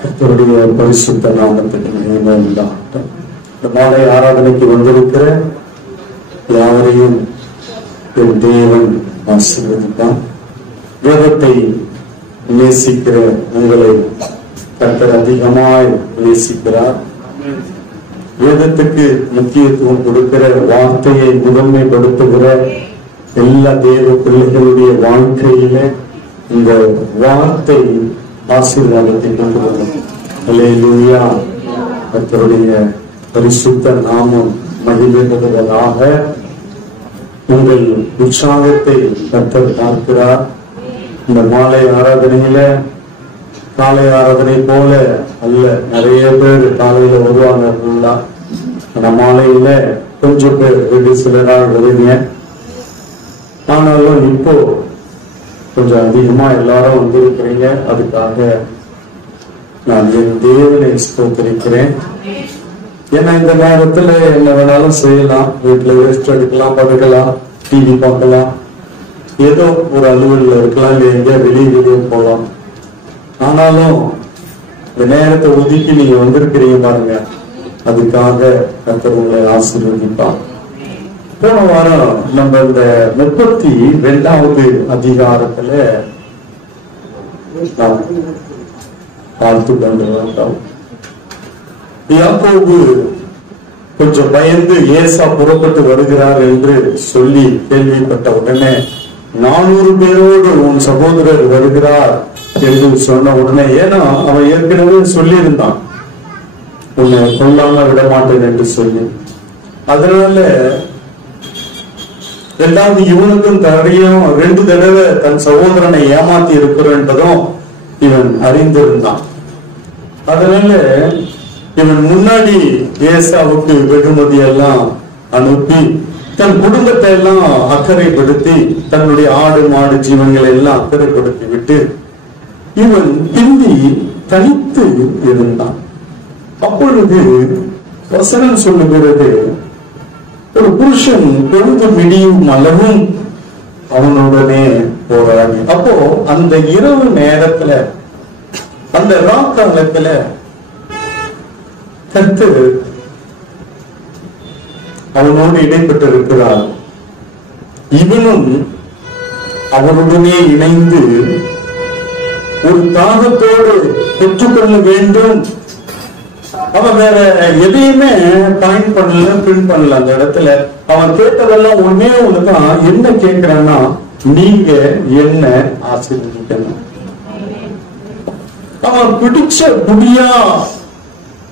கர்த்தருடைய பரிசுத்த நாமத்துக்கு மகிமை உண்டாகட்டும். இந்த மாலை ஆராதனைக்கு வந்திருக்கிற யாவரையும் என் தேவன் ஆசீர்வதிப்பான். வேதத்தை நேசிக்கிற உங்களை கர்த்தர் அதிகமாய் நேசிக்கிறார். வேதத்துக்கு முக்கியத்துவம் கொடுக்கிற, வார்த்தையை முதன்மைப்படுத்துகிற எல்லா தேவ பிள்ளைகளுடைய வாழ்க்கையில இந்த வார்த்தை ஆசீர்வாதத்தை கொண்டு வரும். அல்லேலூயா. கர்த்தருடைய பரிசுத்த நாமம் மகிமைப்படுவதாக. உங்கள் உற்சாகத்தை கர்த்தர் பார்க்கிறார். இந்த மாலை ஆராதனையில காலை ஆராதனை போல அல்ல, நிறைய பேர் காலையில வருவாங்க. ஆனா மாலையில கொஞ்சம் பேர் வெகு சிலராக வருவீங்க. ஆனாலும் இப்போ கொஞ்சம் அதிகமா எல்லாரும் வந்திருக்கிறீங்க. அதுக்காக நான் என் தேவனை ஸ்தோத்திரிக்கிறேன். ஏன்னா இந்த நேரத்துல என்ன வேணாலும் செய்யலாம். வீட்டுல ரெஸ்ட் எடுக்கலாம், படுக்கலாம், டிவி பார்க்கலாம், ஏதோ ஒரு அலுவலில் இருக்கலாம், இல்லை எங்க வெளியே போகலாம். ஆனாலும் இந்த நேரத்தை ஒதுக்கி நீங்க வந்திருக்கிறீங்க பாருங்க, அதுக்காக கர்த்தர் உங்களை ஆசீர்வதிப்பார். போன வாரம் நம்ம இந்த 32வது அதிகாரத்துல பார்த்து கொண்டு வந்தோம். யாக்கோபு கொஞ்சம் பயந்து ஏசா புறப்பட்டு வருகிறார் என்று சொல்லி கேள்விப்பட்ட உடனே 400 பேரோடு உன் சகோதரர் வருகிறார் என்று சொன்ன உடனே, ஏன்னா அவன் ஏற்கனவே சொல்லியிருந்தான் உன்னை கொல்லாம விட மாட்டேன் என்று சொல்லி. அதனால ரெண்டாவது இவனுக்கும் தெரியும் 2 தடவை தன் சகோதரனை ஏமாத்தி இருக்கிறோம் என்பதும் இவன் அறிந்திருந்தான். அதனால இவன் முன்னாடி ஏசாவுக்கு வெகுமதி எல்லாம் அனுப்பி தன் குடும்பத்தை எல்லாம் அக்கறைப்படுத்தி, தன்னுடைய ஆடு மாடு ஜீவன்களை எல்லாம் அக்கறைப்படுத்தி விட்டு இவன் பிந்தி தனித்து இருந்தான். அப்பொழுது வசனம் சொல்லுகிறது, ஒரு புருஷன் பொழுது மிடியும் அளவும் அவனுடனே போராடி. அப்போ அந்த இரவு நேரத்துல, அந்த ராக்காலத்துல கர்த்தர் அவனோடு இடைப்பட்டு இருக்கிறார். இவனும் அவனுடனே இணைந்து ஒரு தாகத்தோடு பெற்றுக்கொள்ள வேண்டும். அவன் வேற எதையுமே பாயிண்ட் பண்ணல, பிரிண்ட் பண்ணல. அந்த இடத்துல அவன் கேட்டதெல்லாம் ஒன்னே ஒண்ணுதான். என்ன கேட்கிறான்னா, நீங்க என்ன ஆசீர்வதிக்கணும். அவன் பிடிச்ச குடியா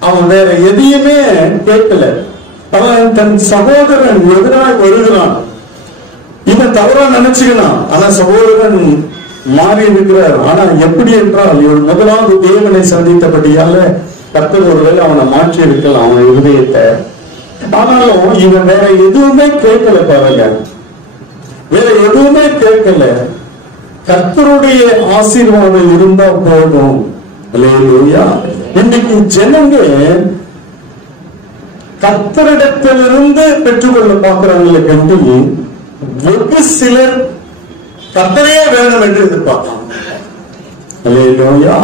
அவன் வேற எதையுமே கேட்கல. அவன் தன் சகோதரன் எதிராக வருகிறான். இவன் தவறா நினைச்சுக்கலாம், ஆனா சகோதரன் மாறி இருக்கிறார். ஆனா எப்படி என்றால், இவன் முதலாவது தேவனை சந்தித்தபடியால கர்த்தர் ஒருவேளை அவனை மாற்றி இருக்கலாம், அவன் இருதயத்தை. ஆனாலும் இவன் வேற எதுவுமே கேட்கல பாருங்க, வேற எதுவுமே கேட்கல. கர்த்தருடைய ஆசீர்வாதம் இருந்தா போதும். அல்லேலூயா. இன்னைக்கு ஜனங்க கர்த்தரிடத்திலிருந்து பெற்றுக்கொள்ள பார்க்கிறாங்களே கண்டு வெகு சிலர் கர்த்தரே வேணும் என்று எதிர்பார்க்கலாம். அல்லேலூயா.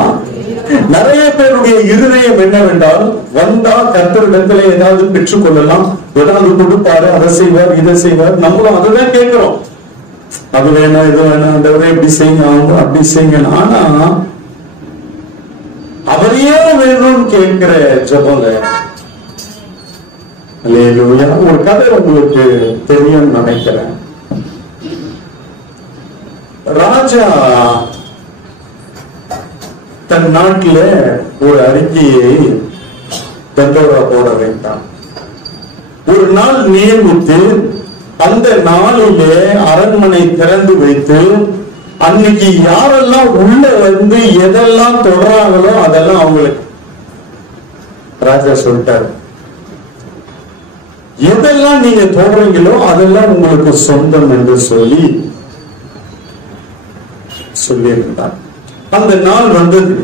நிறைய பேருடைய இருதயம் என்னவென்றால், வந்தா கர்த்தரிடத்துல ஏதாவது பெற்றுக்கொள்ளலாம், ஏதாவது கொடுப்பாரு, அதை செய்வார், இதை செய்வார். நம்மளும் அதுதான் கேட்கிறோம். அது வேணாம், இது வேணாம், அந்த இப்படி செய்யுங்க, அப்படி செய்யுங்க. ஆனா அவரையே வேணும்னு கேட்கிற ஜபங்க. அல்லேலூயா. ஒரு கதை உங்களுக்கு தெரியும் நினைக்கிறேன். ராஜா தன் நாட்டில ஒரு அறிக்கையை தண்டோரா போட வேண்டாம். ஒரு நாள் நியமித்து அந்த நாளிலே அரண்மனை திறந்து வைத்து, அன்னைக்கு யாரெல்லாம் உள்ள வந்து எதெல்லாம் தொடராங்களோ அதெல்லாம் அவங்களுக்கு ராஜா சொல்லிட்டாரு. எதெல்லாம் நீங்க தொடறீங்களோ அதெல்லாம் உங்களுக்கு சொந்தம் என்று சொல்லியிருந்தார். அந்த நாள் வந்தது.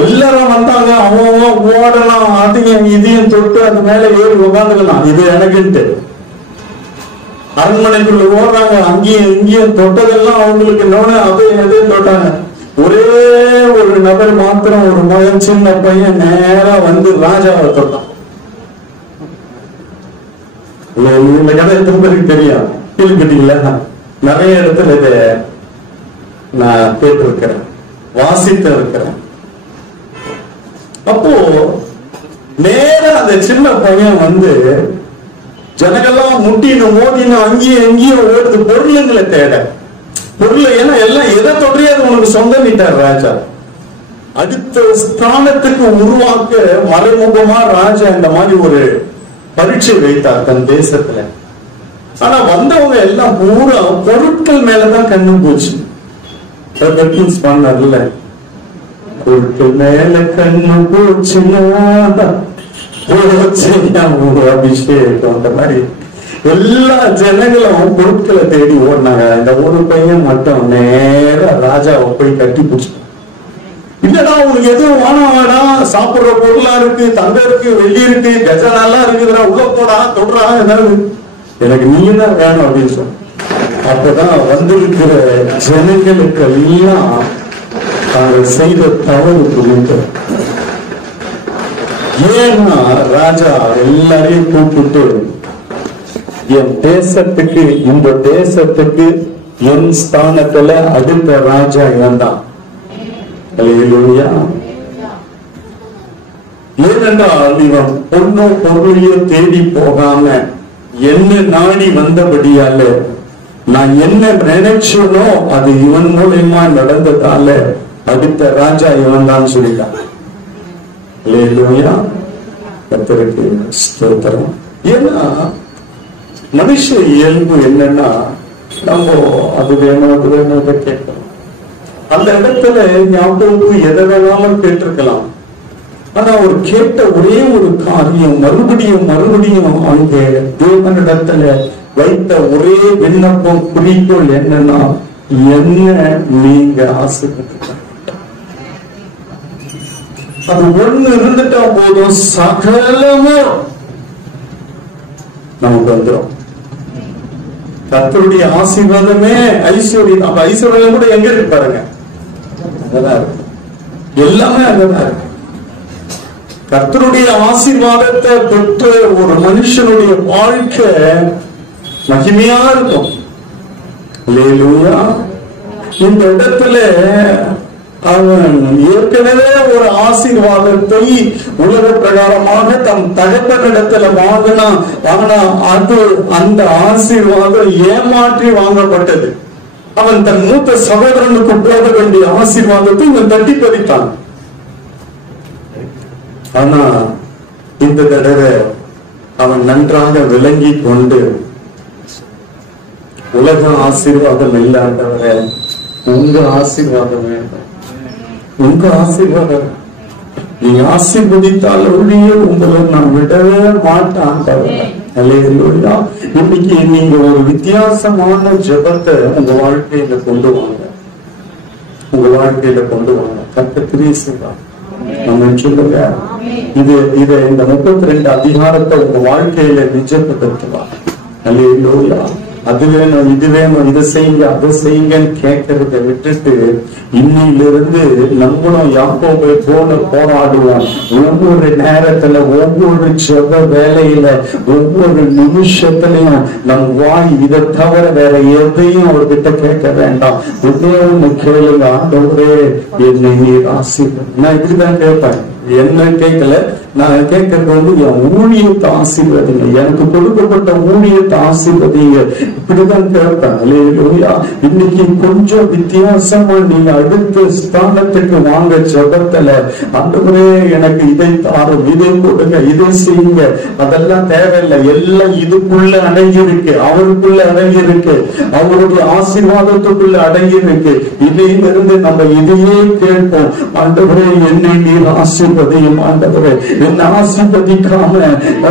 எல்லாரும் வந்தாங்க, அவன் ஓடலாம், அதையும் இதையும் தொட்டு அது மேல ஏறி உட்காந்துக்கலாம், இது எனக்குன்ட்டு. அரண்மனைக்குள்ள ஓடுறாங்க, அங்கேயும் இங்கேயும் தொட்டதெல்லாம் அவங்களுக்கு அதையும் தொட்டாங்க. ஒரே ஒரு நபர் மாத்திரம், ஒரு மகன், சின்ன பையன் நேரா வந்து ராஜாவை தொட்டான். இந்த கதை எத்தனை பேருக்கு தெரியும்? கேள்விப்பட்டீங்களா? நிறைய இடத்துல இதை நான் கேட்டு இருக்கிறேன், வாசித்து இருக்கிறேன். அப்போ நேரா அந்த சின்ன பையன் வந்து ஜனங்கள்லாம் முட்டின்னு மோதின்னு அங்கேயும் எங்கேயும் ஓடுது, பொருளுங்களை தேட. பொருள் ஏன்னா எல்லாம் எதை தொற்றியே அது உனக்கு சொந்தமிட்டார் ராஜா. அடுத்த ஸ்தானத்துக்கு உருவாக்க மறைமுகமா ராஜா இந்த மாதிரி ஒரு பரீட்சை வைத்தார் தன் தேசத்துல. ஆனா வந்தவங்க எல்லாம் பூரா பொருட்கள் மேலதான் கண்ணு போச்சு. பண்ணல, பொருட்கள் மேல கண்ணு போச்சுன்னா அபிஷேகம். அந்த மாதிரி எல்லா ஜனங்களும் பொருட்களை தேடி ஓடினாங்க. இந்த ஒரு பையன் மட்டும் நேரா ராஜாவை போய் கட்டி பிடிச்சு, இல்லடா உனக்கு எதுவும் வேணாம், சாப்பிடுற பொருளா இருக்கு, தங்கம் இருக்கு, வெள்ளி இருக்கு, கஜானா இருக்குதுடா, உள்ள போடா, தொடுறா, ஏதாவது எனக்கு நீங்க தான் வேணும் அப்படின்னு சொன்ன. அப்பதான் வந்திருக்கிற ஜனங்களுக்கு எல்லாம் தாங்கள் செய்த தவறு புரிந்து. ஏன்னா ராஜா எல்லாரையும் கூப்பிட்டு, என் தேசத்துக்கு, இந்த தேசத்துக்கு என் ஸ்தானத்துல அடுத்த ராஜா இவன் தான். ஏனென்றால் இவன் பொண்ணோ பொருளையோ தேடி போகாம என்ன நாடி வந்தபடியால, நான் என்ன நினைச்சனோ அது இவன் மூலமா நடந்ததால அடுத்த ராஜா இவன் தான் சொல்லிட்டான். கர்த்தருக்கு ஸ்தோத்திரம். ஏன்னா மனுஷ இயல்பு என்னன்னா, நம்ம அது வேணும் அது வேணும் இதை கேட்கணும். அந்த இடத்துல ஞாபகம் எதை வேணாலும் கேட்டிருக்கலாம். ஆனா அவர் கேட்ட ஒரே ஒரு காரியம், மறுபடியும் மறுபடியும் அங்கே தேவனிடத்துல வைத்த ஒரே விண்ணப்பம், குறிக்கோள் என்னன்னா, என்ன நீங்க ஆசைப்பட்டு அது ஒண்ணு இருந்துட்டா போதும், சகலமும் நமக்கு வந்துடும். கர்த்தருடைய ஆசீர்வாதமே ஐஸ்வர்யம். அப்ப ஐஸ்வர்யம் கூட எங்க இருக்கு பாருங்க, அங்கதான் இருக்கு, எல்லாமே அங்கதான் இருக்கு. கர்த்தருடைய ஆசீர்வாதத்தை பெற்ற ஒரு மனுஷனுடைய வாழ்க்கை மகிமையா இருக்கும். அல்லேலூயா. இந்த இடத்துல அவன் ஏற்கனவே ஒரு ஆசீர்வாதத்தை உலக பிரகாரமாக தம் தகப்பனிடத்துல வாங்கினான். அது அந்த ஆசீர்வாதம் ஏமாற்றி வாங்கப்பட்டது. அவன் தன் மூத்த சகோதரனுக்கு போக வேண்டிய ஆசீர்வாதத்தை இவன் தட்டி பறித்தான். ஆனா இந்த தடவை அவன் நன்றாக விளங்கி கொண்டு, உலக ஆசீர்வாதம் இல்லாதவரை உங்க ஆசீர்வாதம் வேண்டும், உங்க ஆசீர்வாதம் நீங்க ஆசீர்வதித்தால் ஒழிய உங்களை நான் விடவே மாட்டான். இன்னைக்கு நீங்க ஒரு வித்தியாசமான ஜெபத்தை உங்க வாழ்க்கையில கொண்டு வாங்க, உங்க வாழ்க்கையில கொண்டு வாங்க. கர்த்தர் கிரியை செய்வார். நம்ம சொல்லுங்க, இதை இந்த 32 அதிகாரத்தை உங்க வாழ்க்கையில நிஜப்படுத்துவார். அல்லேலூயா. அது வேணும், இது வேணும், இதை செய்யுங்க, அதை செய்யுங்கன்னு கேட்கறத விட்டுட்டு இன்னிலிருந்து நம்மளும் யாக்கோபை போல போராடுவோம். ஒவ்வொரு நேரத்துல, ஒவ்வொரு ஜெப வேலையில, ஒவ்வொரு நிமிஷத்திலையும் நம் வாய் இதை தவிர வேற எதையும் அவர்கிட்ட கேட்க வேண்டாம். ஒரே ஒண்ணு கேளுங்க, ஆண்டவரே என்னை நீர் ஆசீர்வதி. நான் இப்படிதான் கேட்பேன், என்ன கேட்கல, நான் கேட்கறது வந்து என் ஊழியத்தை ஆசீர்வதிங்க, எனக்கு கொடுக்கப்பட்ட ஊழியத்தை ஆசீர்வதிங்க, இப்படிதான் கேட்பேன். அல்லேலூயா. இன்னைக்கு கொஞ்சம் வித்தியாசமா நீங்க அடுத்த ஸ்தானத்துக்கு வாங்க. ஜெபத்துல ஆண்டவரே எனக்கு இதை தாரும், இதை கொடுங்க, இதை செய்யுங்க, அதெல்லாம் தேவையில்லை, எல்லாம் இதுக்குள்ள அடங்கி இருக்கு, அவருக்குள்ள அடங்கி இருக்கு, அவருடைய ஆசீர்வாதத்துக்குள்ள அடங்கி இருக்கு. இதிலிருந்து நம்ம இதையே கேட்போம். ஆண்டவரே என்னை நீர் ஆசீர்வதியும், ஆண்டவரே என்ன ஆசீர்வதிக்காம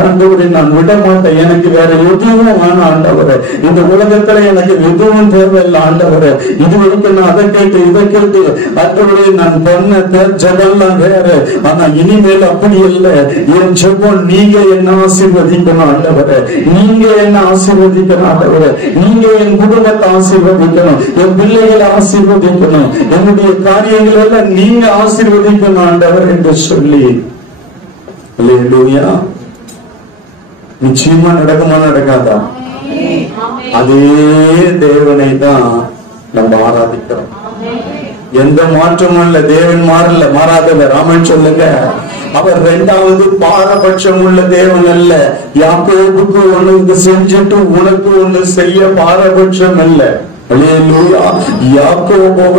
ஆண்டவரே நான் விட மாட்டேன். எனக்கு வேற எதுவும் வேணாம் ஆண்டவரே. இந்த உலகத்துல எனக்கு எதுவும் தேவையில்லை ஆண்டவரே. இது வரைக்கும் நான் அதை கேட்டு இதை கேட்டு ஆண்டவரே நான் பண்ண ஜெபம்லாம் வேற. ஆனா இனிமேல் அப்படி இல்லை. என் ஜெபம் நீங்க என்ன ஆசீர்வதிக்கணும் ஆண்டவரே. நீங்க என்ன ஆசீர்வதிக்கணும் ஆண்டவரே. நீங்க என் குடும்பத்தை ஆசீர்வதிக்கணும், என் பிள்ளைகளை ஆசீர்வதிக்கணும், என்னுடைய காரியங்கள் எல்லாம் நீங்க ஆசீர்வதிக்கணும் ஆண்டவர் என்று சொல்லி அல்லேலூயா. நிச்சயமா நடக்குமா நடக்காதா? அதே தேவனை தான் நம்ம ஆராதிக்கிறோம். எந்த மாற்றமும் இல்ல. தேவன் மாறல, மாறாதவர். ஆமென் சொல்லுங்க. அவர் இரண்டாவது பாரபட்சம் உள்ள தேவன் அல்ல. யாக்கோபுக்கு ஒண்ணு செஞ்சுட்டு உனக்கு ஒண்ணு செய்ய பாரபட்சம் அல்ல. அல்லேலூயா. யாக்கோபோட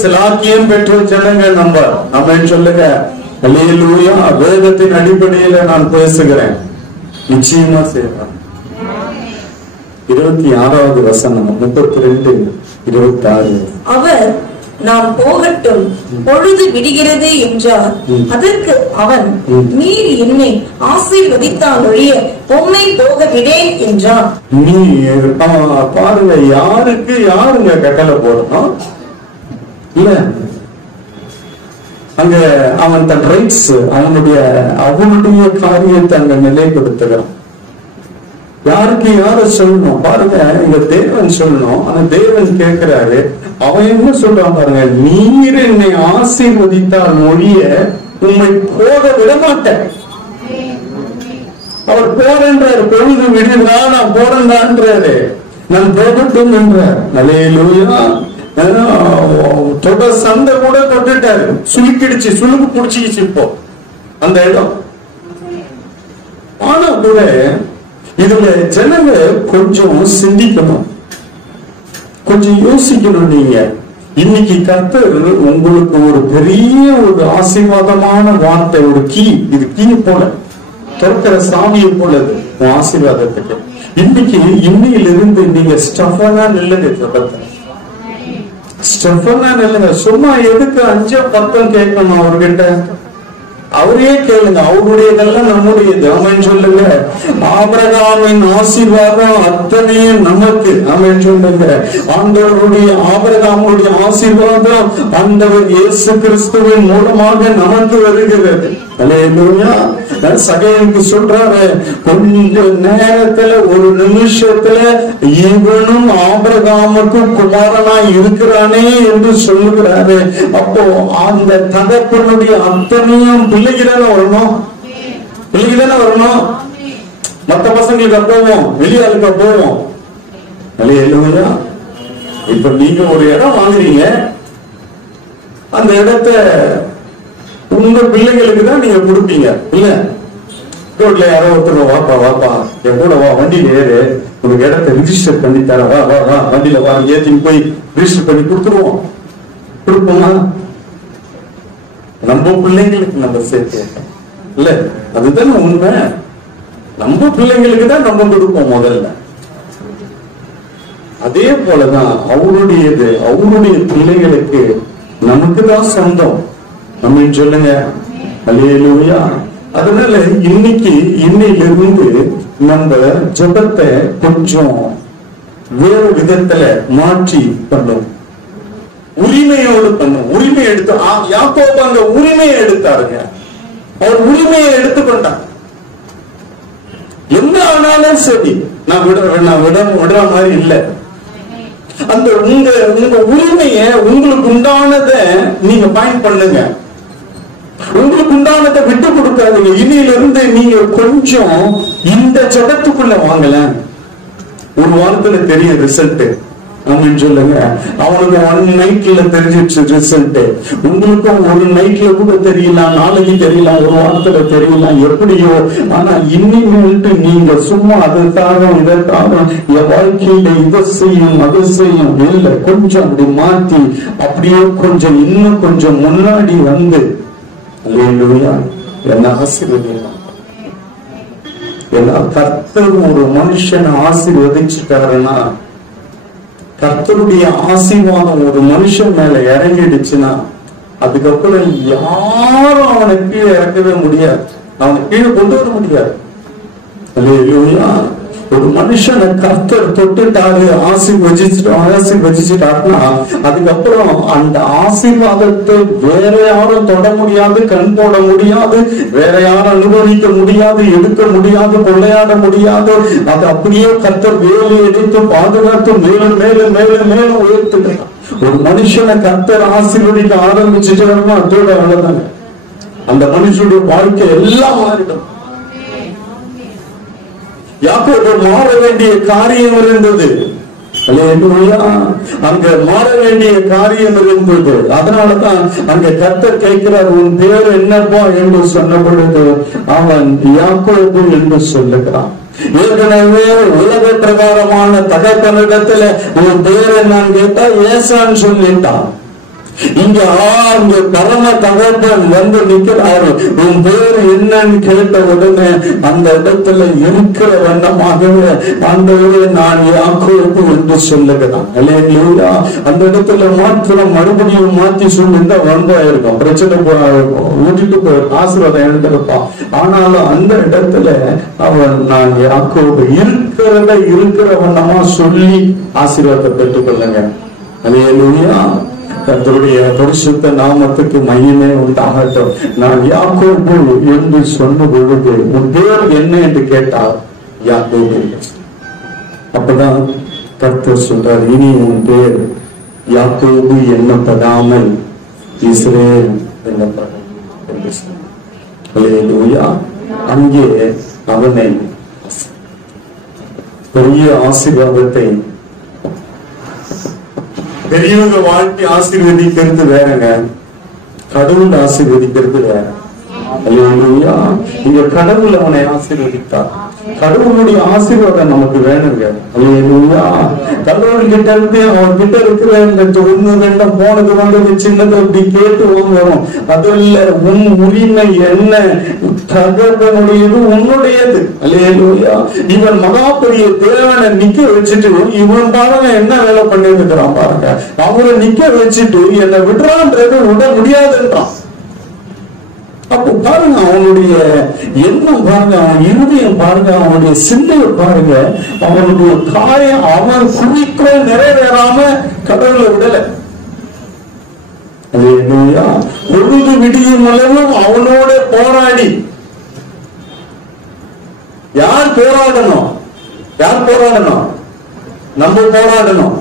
சிலாக்கியம் பெற்ற ஜனங்கள் நம்ம. ஆமென் சொல்லுங்க. அல்லேலூயா. வேதத்தின் அடிப்படையில நான் பேசுகிறேன். நிச்சயமா செய்யலாம். 26வது வசனம் 32-26. அவர் நாம் போகட்டும், பொழுது விடுகிறது என்றார். அதற்கு அவன், நீர் என்னை ஆசீர்வதித்தால் ஒழிய உம்மை போக விடேன் என்றான். நீர் பாருங்க, யாருங்க கட்டளை போடணும்? இல்ல, அங்க அவன் தன் ரைட்ஸ், அவனுடைய காரியத்தை அங்க நிலைப்படுத்துகிறான். யாருக்கு யார சொல்லணும் பாருங்க. இங்க தேவன் சொல்லணும். ஆனா தேவன் கேட்கிறாரு. அவன் என்ன சொல்றான் பாருங்க, நீர் என்னை ஆசீர்வதித்தால் ஒழிய உம்மை போக விட மாட்டேன். அவர் போறேன்றாரு. பொழுது விடுதா, நான் போறேன்றாரு. நான் போகட்டும் என்றார். அல்லேலூயா. தொட சந்தை கூட தொட்டுட்டாரு. சுலுக்கிடுச்சு, சுலுக்கு புடிச்சிச்சு இப்போ அந்த இடம். ஆனா கூட இதுல ஜனங்க கொஞ்சம் சிந்திக்கணும், கொஞ்சம் யோசிக்கணும். நீங்க இன்னைக்கு கர்த்தர் உங்களுக்கு ஒரு பெரிய ஒரு ஆசீர்வாதமான வார்த்தை, ஒரு கீ, இது கீ போல திறக்கிற சாமியை போலது உன் ஆசீர்வாதத்துக்கு. இன்னைக்கு இன்னையிலிருந்து நீங்க ஸ்டஃபனா நில்லுங்க. ஸ்டெஃபனா நில்லுங்க. சும்மா எதுக்கு 5-10 கேட்கணும் அவர்கிட்ட? அவரே கேளுங்க. அவருடையதெல்லாம் நம்முடையது. ஆமென் சொல்லுங்க. ஆபிரகாமின் ஆசீர்வாதம் அத்தனையும் நமக்கு. ஆமென் சொல்லுங்க. ஆண்டவருடைய ஆபிரகாமுடைய ஆசீர்வாதம் ஆண்டவர் இயேசு கிறிஸ்துவின் மூலமாக நமக்கு வருகிறது. அல்லேலூயா. சகையனுக்கு சொல்றாரு, கொஞ்ச நேரத்துல, ஒரு நிமிஷத்துல இவனும் ஆபிரகாமுக்கு குமாரனாய் இருக்கிறானே என்று சொல்லுகிறாரு. அப்போ அந்த தகப்பனுடைய அத்தனையும் பிள்ளைக்குதானே வரணும், பிள்ளைக்குதானே வரணும். மற்ற பசங்களுக்கு போவோம், வெளியாளுக்கு போவோம். அல்லேலூயா. இப்ப நீங்க ஒரு இடம் வாங்குறீங்க, அந்த இடத்த உங்க பிள்ளைங்களுக்கு தான் நீங்க கொடுப்பீங்க. இல்ல, ரோட்ல யாரோ ஒருத்தர், வாப்பா வாப்பா என் கூட வா, வண்டியில ஏறு, உனக்கு இடத்த ரிஜிஸ்டர் பண்ணி தர, வா வா வா, வண்டியில வா, ஏற்றின்னு போய் ரிஜிஸ்டர் பண்ணி கொடுத்துருவோம். கொடுப்போமா? நம்ம பிள்ளைங்களுக்கு நம்ம சேர்த்து இல்ல, அதுதான் உண்மை. நம்ம பிள்ளைங்களுக்கு தான் நம்ம கொடுப்போம் முதல்ல. அதே போலதான் அவருடையது, அவருடைய பிள்ளைகளுக்கு நமக்கு தான் சொந்தம். நம்ம சொல்லுங்க. அல்லேலூயா. அதனால இன்னைக்கு இன்னையிலிருந்து நம்ம ஜெபத்தை கொஞ்சம் வேறு விதத்துல மாற்றி பண்ணும், உரிமையோடு பண்ணும். உரிமை எடுத்து யாக்கோபு அந்த உரிமையை எடுத்தாருங்க. அவர் உரிமையை எடுத்துக்கொண்டார். என்ன ஆனாலும் சரி, நான் விடுற மாதிரி இல்லை. அந்த உங்க உரிமைய, உங்களுக்கு உண்டானத நீங்க பயன் பண்ணுங்க. உங்களுக்கு உண்டானதை விட்டு கொடுக்காதீங்க. இனியிலிருந்து நீங்க கொஞ்சம் இந்த ஜெபத்துக்குள்ள வாங்கல. ஒரு வாரத்துல தெரியும் ரிசல்ட். அப்படின்னு சொல்லுங்க. அவனுக்கு 1 நைட்ல தெரிஞ்சிச்சு ரிசல்ட். உங்களுக்கும் 1 நைட்ல கூட தெரியலாம், நாளைக்கு தெரியலாம், ஒரு வாரத்துல தெரியலாம், எப்படியோ. ஆனா இன்னிட்டு நீங்க சும்மா அதற்காக இதற்காக என் வாழ்க்கையில இதை செய்யும் அதை செய்யும் இல்லை, கொஞ்சம் அப்படி மாத்தி அப்படியே கொஞ்சம் இன்னும் கொஞ்சம் முன்னாடி வந்து அல்லேலூயா என்ன ஆசீர்வதிக்கலாம். கர்த்தர் ஒரு மனுஷனை ஆசீர்வதிச்சுட்டாருன்னா, கர்த்தருடைய ஆசீர்வாதம் ஒரு மனுஷன் மேல இறங்கிடுச்சுன்னா, அதுக்கப்புறம் யாரும் அவனை கீழே இறக்கவே முடியாது. அவனை கீழே கொண்டு வர முடியாது. அல்லேலூயா. ஒரு மனுஷனை கர்த்தர் தொட்டுட்டாரு, ஆசீர்வதிச்சுட்டாருன்னா அதுக்கப்புறம் அந்த ஆசீர்வாதத்தை வேற யாரும் தொட முடியாது, கண் போட முடியாது, வேற யாரும் அனுபவிக்க முடியாது, எடுக்க முடியாது, கொள்ளையாட முடியாது. அது அப்படியே கர்த்தர் வேலை எடுத்து பாதுகாத்து மேலும் மேலும் மேலும் மேலும் உயர்த்துகிறார். ஒரு மனுஷனை கர்த்தர் ஆசீர்வதிக்க ஆரம்பிச்சுட்டாருன்னா அதோட அவ்வளவுதாங்க. அந்த மனுஷனுடைய வாழ்க்கை எல்லாம் மாறிடும். யாக்கோபு மாற வேண்டிய காரியம் இருந்தது. அங்க மாற வேண்டிய காரியம் இருந்தது. அதனாலதான் அங்க கர்த்தர் கேட்கிறார், உன் பேர் என்னப்பா என்று சொன்ன பொழுது அவன் யாக்கோபு என்று சொல்லுகிறான். ஏற்கனவே உலக பிரகாரமான தகப்பனிடத்துல உன் பேர் என்னன்னு கேட்டா ஏசான்னு சொல்லிட்டான். இங்க பரம தகப்பன் வந்து நிற்கிறாரு, உன் பேர் என்னன்னு கேட்ட உடனே அந்த இடத்துல இருக்கிற வண்ணமாகவே ஆண்டவரே நான் யாக்கோபு என்று சொல்லுகிறான். அல்லேலூயா. அந்த இடத்துல மாத்திரம் மறுபடியும் மாத்தி சொல்லிருந்தா வந்தாயிருக்கும், பிரச்சனை ஊட்டிட்டு போய் ஆசீர்வாதம் எழுந்திருப்பான். ஆனாலும் அந்த இடத்துல அவன் நான் யாக்கோபு இருக்கிற வண்ணமா சொல்லி ஆசீர்வாதத்தை பெற்றுக் கொள்ளுங்க. அல்லேலூயா. கர்த்தருடைய பரிசுத்த நாமத்துக்கு மகிமை உண்டாகட்டும். நான் யாக்கோபு என்று சொன்ன பொழுது உன் பேர் என்ன என்று கேட்டார், யாக்கோபு. அப்பதான் கர்த்தர் சொல்றார், இனி உன் பேர் யாக்கோபு என்னப்படாமல் இஸ்ரேல் என்னப்படும் என்று சொன்னார். அங்கே அவனை பெரிய ஆசீர்வாதத்தை பெரியவங்க வாழ்க்கை ஆசீர்வதிக்கிறது வேறங்க, கடவுள் ஆசீர்வதிக்கிறது வேற. அல்லேலூயா. இங்க கடவுள் அவனை ஆசீர்வதித்தார். கடவுளுடைய ஆசீர்வாதம் நமக்கு வேணுங்க. அல்லேலூயா. கடவுள் கிட்ட இருந்து அவன் கிட்ட இருக்கிற இந்த ஒண்ணு ரெண்டும் போனது வந்தது சின்னது அப்படி கேட்டு வாங்கணும். அது இல்ல, உன் உரிமை என்ன, தகவனுடையது உன்னுடையது. அல்லேலூயா. இவன் மகா பெரிய தேவனை நிக்க வச்சுட்டு இவன் பாருங்க என்ன வேலை பண்ணி இருக்கிறான் பாருங்க. அவரை நிக்க வச்சுட்டு என்னை விடுறான்றது விட முடியாதுன்றான். அப்போ பாருங்க அவனுடைய எண்ணம் பாருங்க, அவன் இருதயம் பாருங்க, அவனுடைய சிந்தையை பாருங்க, அவனுடைய காயம் அவன் குறிக்கோள் நிறைவேறாம கடவுளை விடல. பொழுது விடியும் அளவும் அவனோட போராடி. யார் போராடணும்? யார் போராடணும்? நம்ம போராடணும்.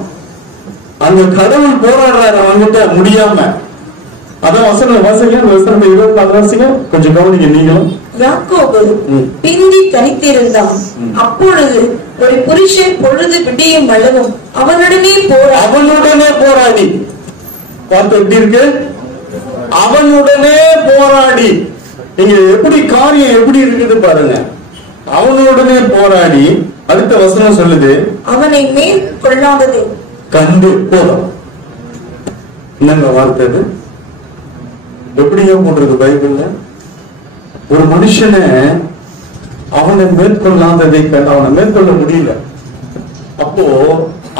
அந்த கடவுள் போராடுறாரு அவன்கிட்ட முடியாம. அதான் வசனம் வாசிங்க, வசனம் 24 வாசிங்க, கொஞ்சம் கவனிங்க நீங்களும். யாக்கோபு பிந்தி தனித்திருந்தான். அப்பொழுது ஒரு புருஷன் பொழுது விடியும் அளவும் அவனுடனே போராடி. பார்த்து எப்படி இருக்கு? அவனுடனே போராடி. நீங்க எப்படி காரியம் எப்படி இருக்குது பாருங்க. அவனுடனே போராடி. அடுத்த வசனம் சொல்லுது, அவனை மேற்கொள்ளாதது கண்டு போதும். என்னங்க வார்த்தை? எப்படியோ போன்றது பைபிள்ல. ஒரு மனுஷனை அவனை மேற்கொள்ளாததை அவனை மேற்கொள்ள முடியல. அப்போ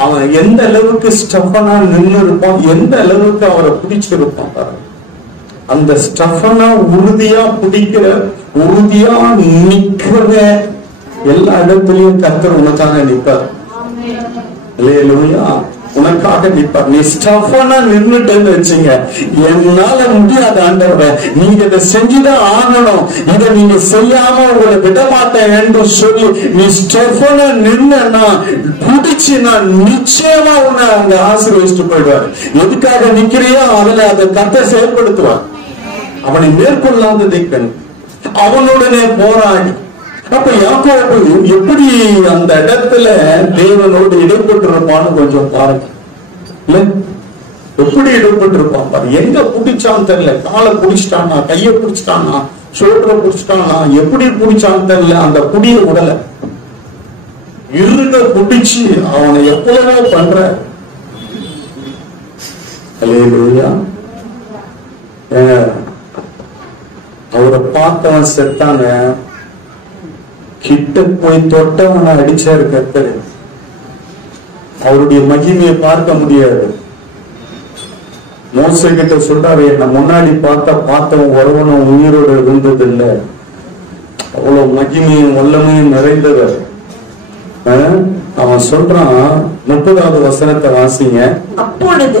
அவன் எந்த அளவுக்கு ஸ்டெஃபனா நின்று இருப்பான், எந்த அளவுக்கு அவரை பிடிச்சிருப்பான் பாருங்க. அந்த ஸ்டெஃபனா உறுதியா பிடிக்கிற, உறுதியா நிக்கிற எல்லா இடத்துலயும் கர்த்தர் உனக்காக நிற்பார். அல்லேலூயா. உனக்காக நிற்பார். நீ ஸ்டெஃபனா நின்னுட்டேன்னு வச்சுங்க, என்னால முடியாது ஆண்டவரே, நீங்க இதை செஞ்சுதான் ஆகணும், இதை நீங்க செய்யாம உங்களை விட மாட்டேன் என்று சொல்லி நீ ஸ்டெஃபனா நின்னா பிடிச்சு நான் நிச்சயமா உன்னை அங்க ஆசீர்வதிச்சுட்டு போயிடுவார். எதுக்காக நிக்கிறியோ அதுல அதை கர்த்தர் செயல்படுத்துவார். அவனை மேற்கொள்ளாததை கண் அவனுடனே போராடி. அப்ப யாக்கோபு எப்படி அந்த இடத்துல தேவனோடு இடைப்பட்டிருப்பான்னு கொஞ்சம் பாருங்க. இல்ல எப்படி இடைப்பட்டிருப்பான் பாரு. எங்க பிடிச்சான்னு தெரியல. காலை பிடிச்சிட்டானா, கைய பிடிச்சிட்டானா, சோற்ற பிடிச்சிட்டானா, எப்படி பிடிச்சான்னு தெரியல. அந்த புடிய உடல இருக பிடிச்சு அவனை எவ்வளவோ பண்ற. அல்லேலூயா. அவரை பார்த்தவன் செத்தான, கிட்ட போய் தொட்டவனை அடிச்சாரு கர்த்தர். அவருடைய மகிமையை பார்க்க முடியாது. மோசே கிட்ட சொல்றாரு, என்ன முன்னாடி பார்த்தவன் ஒருவனும் உயிரோடு இருந்தது இல்லை, அவ்வளவு மகிமையும் வல்லமையும் நிறைந்தவர். அவன் சொல்றான், 30வது வசனத்தை வாசிங்க. அப்பொழுது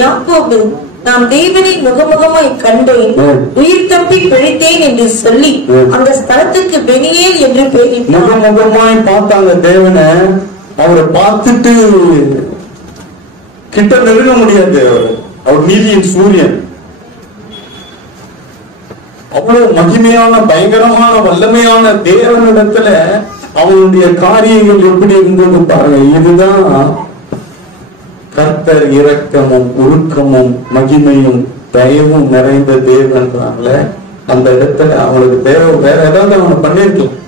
யாக்கோபு, நான் தேவனை முகமுகமாய் கண்டேன், உயிர் தப்பி பிழைத்தேன் என்று சொல்லி அந்த ஸ்தலத்துக்கு பெனியேல் என்று பெயரிட்டான். முகமுகமாய் பார்த்தாங்க தேவனை. அவரை பார்த்துட்டு கிட்ட நெருங்க முடியாது. அவர் நீதியின் சூரியன். அவ்வளவு மகிமையான பயங்கரமான வல்லமையான தேவனிடத்துல அவனுடைய காரியங்கள் எப்படி இருந்தது பாருங்க. இதுதான் கர்த்தர் இரக்கமும் உருக்கமும் மகிமையும் தயவும் நிறைந்த தேவன்றாங்கள. அந்த இடத்துல அவனுக்கு தேவை வேற ஏதாவது அவனை பண்ணிருக்கலாம்.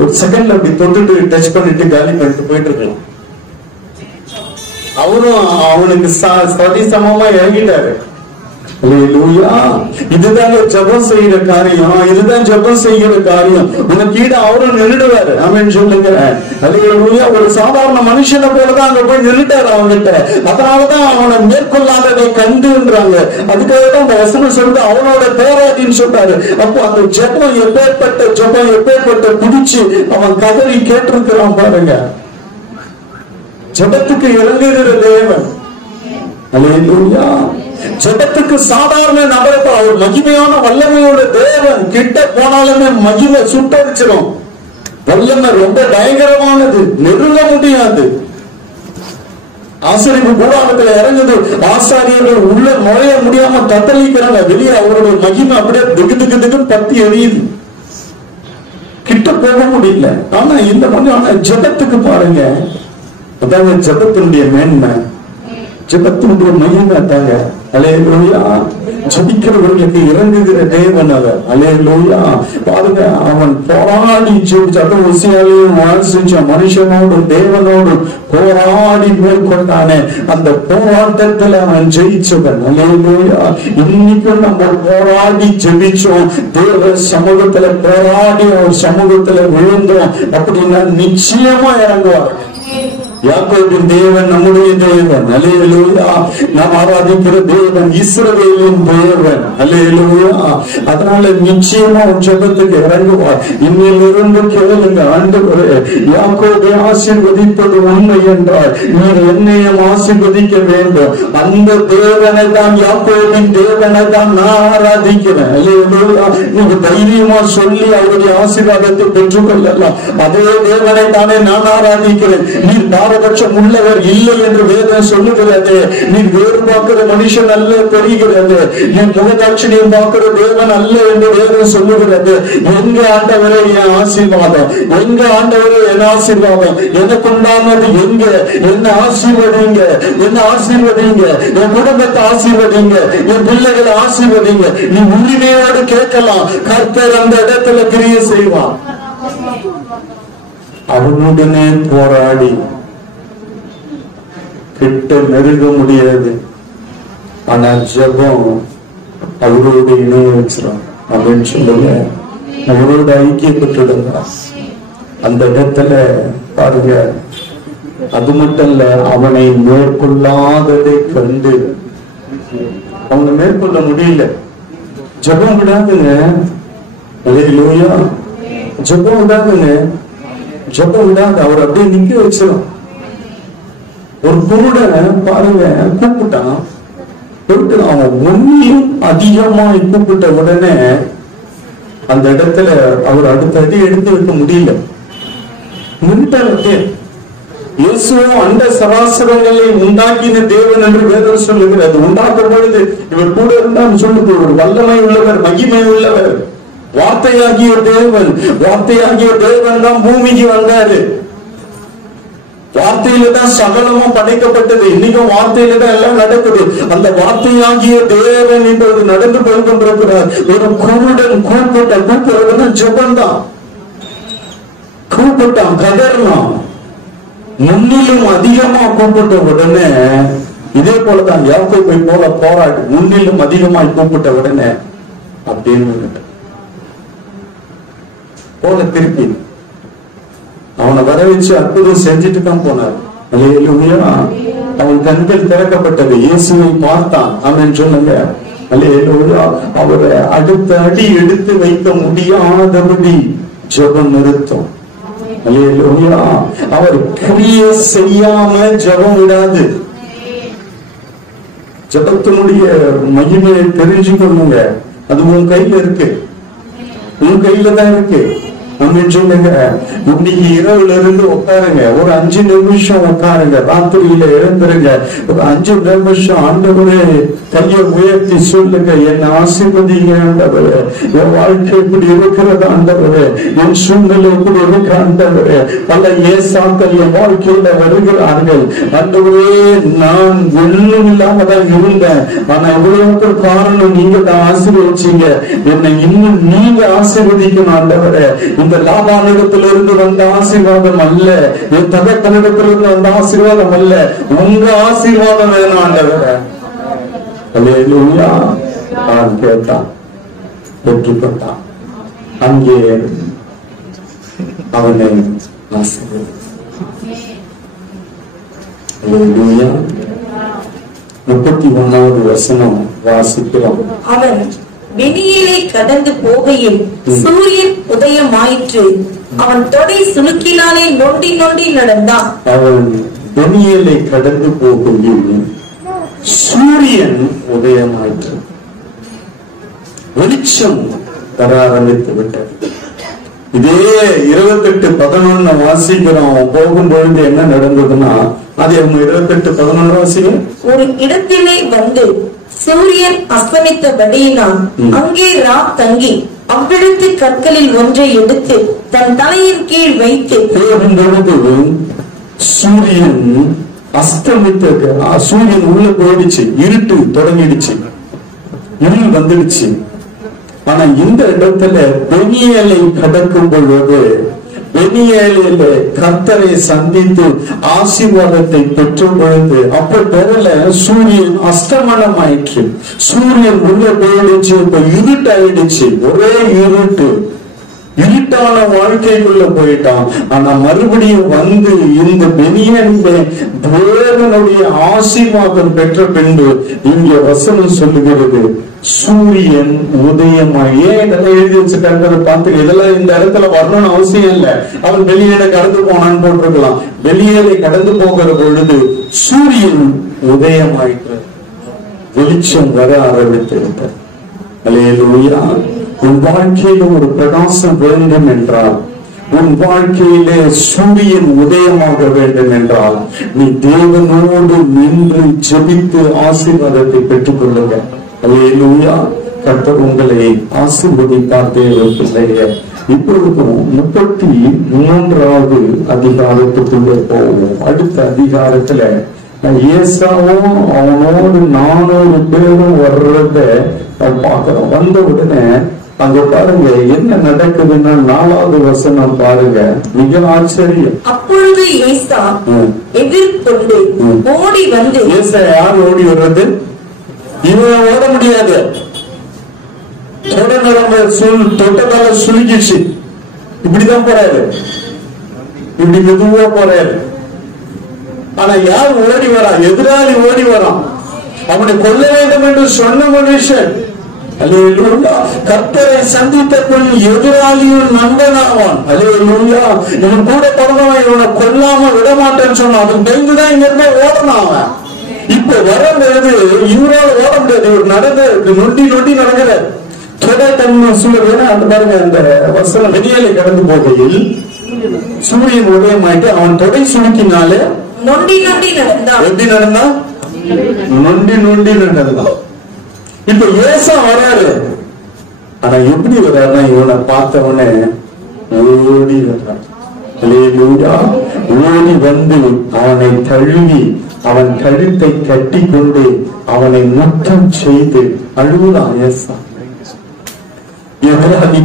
ஒரு செகண்ட்ல அப்படி தொட்டுட்டு டச் பண்ணிட்டு காலி பண்ணிட்டு போயிட்டு இருக்கலாம். அவரும் அவனுக்கு சதி சமமா இறங்கிட்டாரு. இதுதான் ஜெபம் செய்யற காரியம். இதுதான் ஜெபம் செய்கிற காரியம். உனக்கு ஈடு அவரும் நின்றுடுவாரு. ஆமென் சொல்லுங்க. அல்லேலூயா. ஒரு சாதாரண மனுஷனை போலதான் அங்க போய் நின்றுட்டாரு அவன்கிட்ட. அதனாலதான் அவனை மேற்கொள்ளாததை கண்டுன்றாங்க. அதுக்காக தான் அந்த வசனம் சொல்றது அவனோட பேராதின்னு சொல்றாரு. அப்போ அந்த ஜெபம் எப்பேற்பட்ட குடிச்சு அவன் கதறி கேட்டிருக்கிறான் பாருங்க. ஜெபத்துக்கு இறங்குகிற தேவன். அல்லேலூயா. ஜெபத்துக்கு சாதாரண நபரை அவர் மகிமையான வல்லமையோட தேவன். கிட்ட போனாலுமே மகிமை சுட்டரிச்சிடும். வல்லமை ரொம்ப பயங்கரமானது, நெருங்க முடியாது. ஆசிரியப்பு கூடாரத்துல இறங்குது. ஆசாரியர்கள் உள்ள நுழைய முடியாம தத்தளிக்கிறாங்க. வெளியே அவருடைய மகிமை அப்படியே திக்கு பத்தி எரியுது. கிட்ட போக முடியல. ஆனா இந்த மாதிரி ஜெபத்துக்கு பாருங்க, அதாவது ஜெபத்தினுடைய மேன்மை, ஜெபத்தினுடைய மகிமை தாங்க. அல்லேலூயா. ஜெபிக்கிறவர்களுக்கு இறங்குகிற தேவன் அவர். அல்லேலூயா. பாருங்க, அவன் போராடி செஞ்ச மனுஷனோடு தேவனோடு போராடி மேற்கொண்டானே, அந்த போராட்டத்தில் அவன் ஜெயிச்சவன். அல்லேலூயா. இன்னைக்கும் நம்ம போராடி ஜெபிச்சோம், தேவ சமூகத்துல போராடி அவர் சமூகத்துல விழுந்தோம் அப்படின்னா நிச்சயமா இறங்குவார். யாக்கோபின் தேவன் நம்முடைய தேவன். அல்லேலூயா. நாம் ஆராதிக்கிற தேவன் இஸ்ரவேலின் தேவன். அல்லேலூயா. அதனால நிச்சயமா ஜெபத்துக்கு இறங்குவார். இன்னிலிருந்து கேளுங்க, ஆண்டவரே யாக்கோபை ஆசீர்வதிப்பது உண்மை என்றால் நீர் என்னையும் ஆசீர்வதிக்க வேண்டும். அந்த தேவனை தான், யாக்கோபின் தேவனை தான் நான் ஆராதிக்கிறேன். அல்லேலூயா. நீங்க தைரியமா சொல்லி அவருடைய ஆசீர்வாதத்தை பெற்றுக் கொள்ளலாம். அதே தேவனை தானே நான் ஆராதிக்கிறேன். நீர் பாரபட்சம் உள்ளவர் இல்லை என்று வேதம் சொல்லுகிறது. நீ வேறு பார்க்கிற மனுஷன் அல்ல தெரிகிறது. நீ முகதாட்சியம் பார்க்கிற தேவன் அல்ல என்று வேதம் சொல்லுகிறது. எங்க ஆண்டவரே என் ஆசீர்வாதம், எங்க ஆண்டவரே என் ஆசீர்வாதம், எனக்கு உண்டானது எங்க? என்ன ஆசீர்வதிங்க, என்ன ஆசீர்வதிங்க, என் குடும்பத்தை ஆசீர்வதிங்க, என் பிள்ளைகளை ஆசீர்வதிங்க. நீ உரிமையோடு கேட்கலாம். கர்த்தர் அந்த இடத்துல கிரியை செய்வான். அவனுடனே போராடி கிட்ட நெருங்க முடியாது. ஆனா ஜெபம் அவரோடு இணைய வச்சிடும் அப்படின்னு சொல்லுங்க. அவரோட ஐக்கியப்பட்டுடுங்க. அந்த இடத்துல பாருங்க, அது மட்டும் இல்ல, அவனை மேற்கொள்ளாததை கண்டு அவனை மேற்கொள்ள முடியல. ஜெபம் விடாதுங்க. அல்லேலூயா. ஜெபம் விடாதுங்க. ஜெபம் விடாது. அவர் அப்படியே நிக்க வச்சிடும். ஒரு குருடனை பாருங்க கூப்பிட்டான். அவன் ஒன்னியும் அதிகமாய் கூப்பிட்ட உடனே அந்த இடத்துல அவர் அடுத்த அடி எடுத்து வைக்க முடியல. இயேசுவும் அண்ட சராசரங்களை உண்டாக்கின தேவன் என்று வேதம் சொல்லுகிறது. உண்டாக்கும் பொழுது இவர் கூட இருந்தான்னு சொல்லுது. ஒரு வல்லமை உள்ளவர், மகிமை உள்ளவர், வார்த்தையாகிய தேவன். வார்த்தையாகிய தேவன் தான் பூமிக்கு வந்தாரு. வார்த்தையில தான் சகலமும் படைக்கப்பட்டது. இன்னைக்கும் வார்த்தையில தான் எல்லாம் நடக்குது. அந்த வார்த்தையாகிய தேவன் இப்பொழுது நடந்து போய் கொண்டிருக்கிறார். ஒரு குருடன் கூப்பிடுறதுன்னா ஜெபம் தான். கூப்பிட்டான், கதறலாம். முன்னிலும் அதிகமா கூப்பிட்ட உடனே இதே போலதான் யாக்கோபை போல போராடி முன்னிலும் அதிகமாய் கூப்பிட்ட உடனே அப்படின்னு போல திருப்பி அவனை வர வச்சு அற்புதம் செஞ்சுட்டு தான் போனார். அல்லேலூயா. அவன் கண்கள் திறக்கப்பட்டது. இயேசுவை பார்த்தான். ஆமென் சொல்லுங்க. அல்லேலூயா. அவரை அடுத்த அடி எடுத்து வைக்க முடியாதபடி ஜெபம் நிறுத்தம். அல்லேலூயா. அவர் கிரியை செய்யாம ஜெபம் விடாது. ஜெபத்தினுடைய மகிமையை தெரிஞ்சுக்கணுங்க. அது உன் கையில இருக்கு, உன் கையில தான் இருக்கு. அப்படின்னு சொல்லுங்க. இன்னைக்கு இரவுல இருந்து உட்காருங்க, ஒரு 5 நிமிஷம் உட்காருங்க. ராத்திரியில எழுந்துருங்க, ஒரு 5 நிமிஷம் ஆண்டவரே கையை உயர்த்தி சொல்லுங்க, என்னை ஆசீர்வதிங்க ஆண்டவரே, என் வாழ்க்கை இப்படி இருக்கிறது ஆண்டவரே, என் சூழ்நிலை இப்படி இருக்க ஆண்டவரே. பல ஏசாக்கள் என் வாழ்க்கையில வருகிறார்கள் ஆண்டவரே. நான் ஒண்ணும் இல்லாம தான் இருந்தேன், ஆனா இவ்வளவு காரணம் நீங்க தான் ஆசீர்வதிச்சீங்க. என்னை இன்னும் நீங்க ஆசீர்வதிக்கணும் ஆண்டவரே. இந்த லாபானிடத்திலிருந்து வந்த ஆசீர்வாதம் அல்ல, என் தகப்பனிடத்திலிருந்து வந்த ஆசீர்வாதம் அல்ல, உங்க ஆசீர்வாதம் வேணும் ஆண்டவரே. அல்லேலூயா. நான் கேட்டான், பெற்றுக்கொண்டான். அங்கே அவனை ஆசீர்வதித்தான். அல்லேலூயா. 31வது வசனம் வாசிக்கிறோம். அவன் பெனியேலை கடந்து போகையில் சூரியன் உதயமாயிற்று. அவன் தொடை சுளுக்கினாலே நொண்டி நொண்டி நடந்தான். அவன் பெனியேலை கடந்து போகையில் சூரியன் உதயமாயிற்று. வெளிச்சம் வர ஆரம்பித்து விட்டது. இதே 28:11 வாசிக்கிறோம். போகும்பொழுது என்ன நடந்ததுன்னா, அது 28:11 வாசிக்கிறோம். ஒரு இடத்திலே வந்து சூரியன் அஸ்தமித்தபடியினால் அங்கே ரா தங்கி அவ்விடத்து கற்களில் ஒன்றை எடுத்து தன் தலையின் கீழ் வைத்து போகும்பொழுது சூரியன் அஸ்தமித்த, சூரியன் உள்ள போயிடுச்சு, இருட்டு தொடங்கிடுச்சு, இருள் வந்துடுச்சு. ஆனா இந்த இடத்துல பெனியேலை கடக்கும் பொழுது, பெனியேலில கர்த்தரை சந்தித்து ஆசீர்வாதத்தை பெற்ற பொழுது, அப்ப பெறல சூரியன் அஸ்தமனம் ஆயிடுச்சு. சூரியன் உள்ள போயிடுச்சு, இப்ப இருட்டாயிடுச்சு, ஒரே இருட்டு, இருட்டான வாழ்க்கைக்குள்ள போயிட்டான். ஆனா மறுபடியும் வந்து இந்த பெனியேலிலே தேவனுடைய ஆசீர்வாதம் பெற்ற பின்பு இங்க வசனம் சொல்லுகிறது, சூரியன் உதயமாய். ஏன் இதெல்லாம் எழுதி வச்சுட்டாங்க பார்த்து, இதெல்லாம் இந்த இடத்துல வரணும்னு அவசியம் இல்லை. அவன் வெளியேலை கடந்து போனான்னு போட்டிருக்கலாம். வெளியேலை கடந்து போகிற பொழுது சூரியன் உதயமாயிற்று, வெளிச்சம் வர ஆரம்பித்து விட்டது. அல்லேலூயா. உன் வாழ்க்கையில ஒரு பிரகாசம் வேண்டும் என்றால், உன் வாழ்க்கையிலே சூரியன் உதயமாக வேண்டும் என்றால், நீ தேவனோடு நின்று ஜெபித்து ஆசீர்வாதத்தை பெற்றுக் கொள்ளுங்க. அல்லேலூயா. கர்த்தர் உங்களை ஆசீர்வதிப்பார் தேவ பிள்ளையே. இப்பொழுதும் 33வது அதிகாரத்துக்குள்ளே போவோம். அடுத்த அதிகாரத்துல ஏசாவும் அவனோடு 400 பேரும் வர்றத பார்க்கிறோம். வந்த உடனே அங்க பாருங்க என்ன நடக்குதுன்னா, 4வது வசனம் பாருங்க, மிக ஆச்சரியம். அப்பொழுது ஏசா எதிர்கொண்டு ஓடி வந்து, ஏசா யார் ஓடி வர்றது? இவன் ஓட முடியாது, தொட்டதால சுருங்கிச்சு. இப்படிதான் போறாரு, இப்படி மெதுவா போறாரு. ஆனா யார் ஓடி வரா? எதிராளி ஓடி வரான். அவனை கொல்ல வேண்டும் என்று சொன்ன மனுஷன். அல்லேலூயா. கர்த்தரை சந்தித்த பின் எதிராளியும் நண்பனாவான். அல்லேலூயா. இவன் கூட பிறந்தவன் இவனை கொல்லாம விட மாட்டேன்னு சொன்னான். அவன் பயந்துதான் இங்க இருந்தே ஓடனான். அவன் இப்ப வரும்பொழுது இவரால் ஓட முடியாது. இவர் நடந்து நொண்டி நொண்டி நடக்கிறார். தொடர்ந்து சொல்லுறது அந்த பாருங்க, அந்த வசனம் வெளியேலை கடந்து போகையில் சூரியன் உதயமாயிட்டு அவன் தொடை சுருக்கினாலே நொண்டி நொண்டி நடந்தான். எப்படி நடந்தான்? நொண்டி நொண்டி நடந்தான். இப்ப ஏசா வராரு. ஆனா எப்படி வர்றாருன்னா, இவனை பார்த்தவனே ஓடி வர்றான். ஓடி வந்து அவனை தழுவி அவன் கழுத்தை கட்டி கொண்டு அவனை முத்தம் செய்து அழுதான் ஏசா. எதிராளி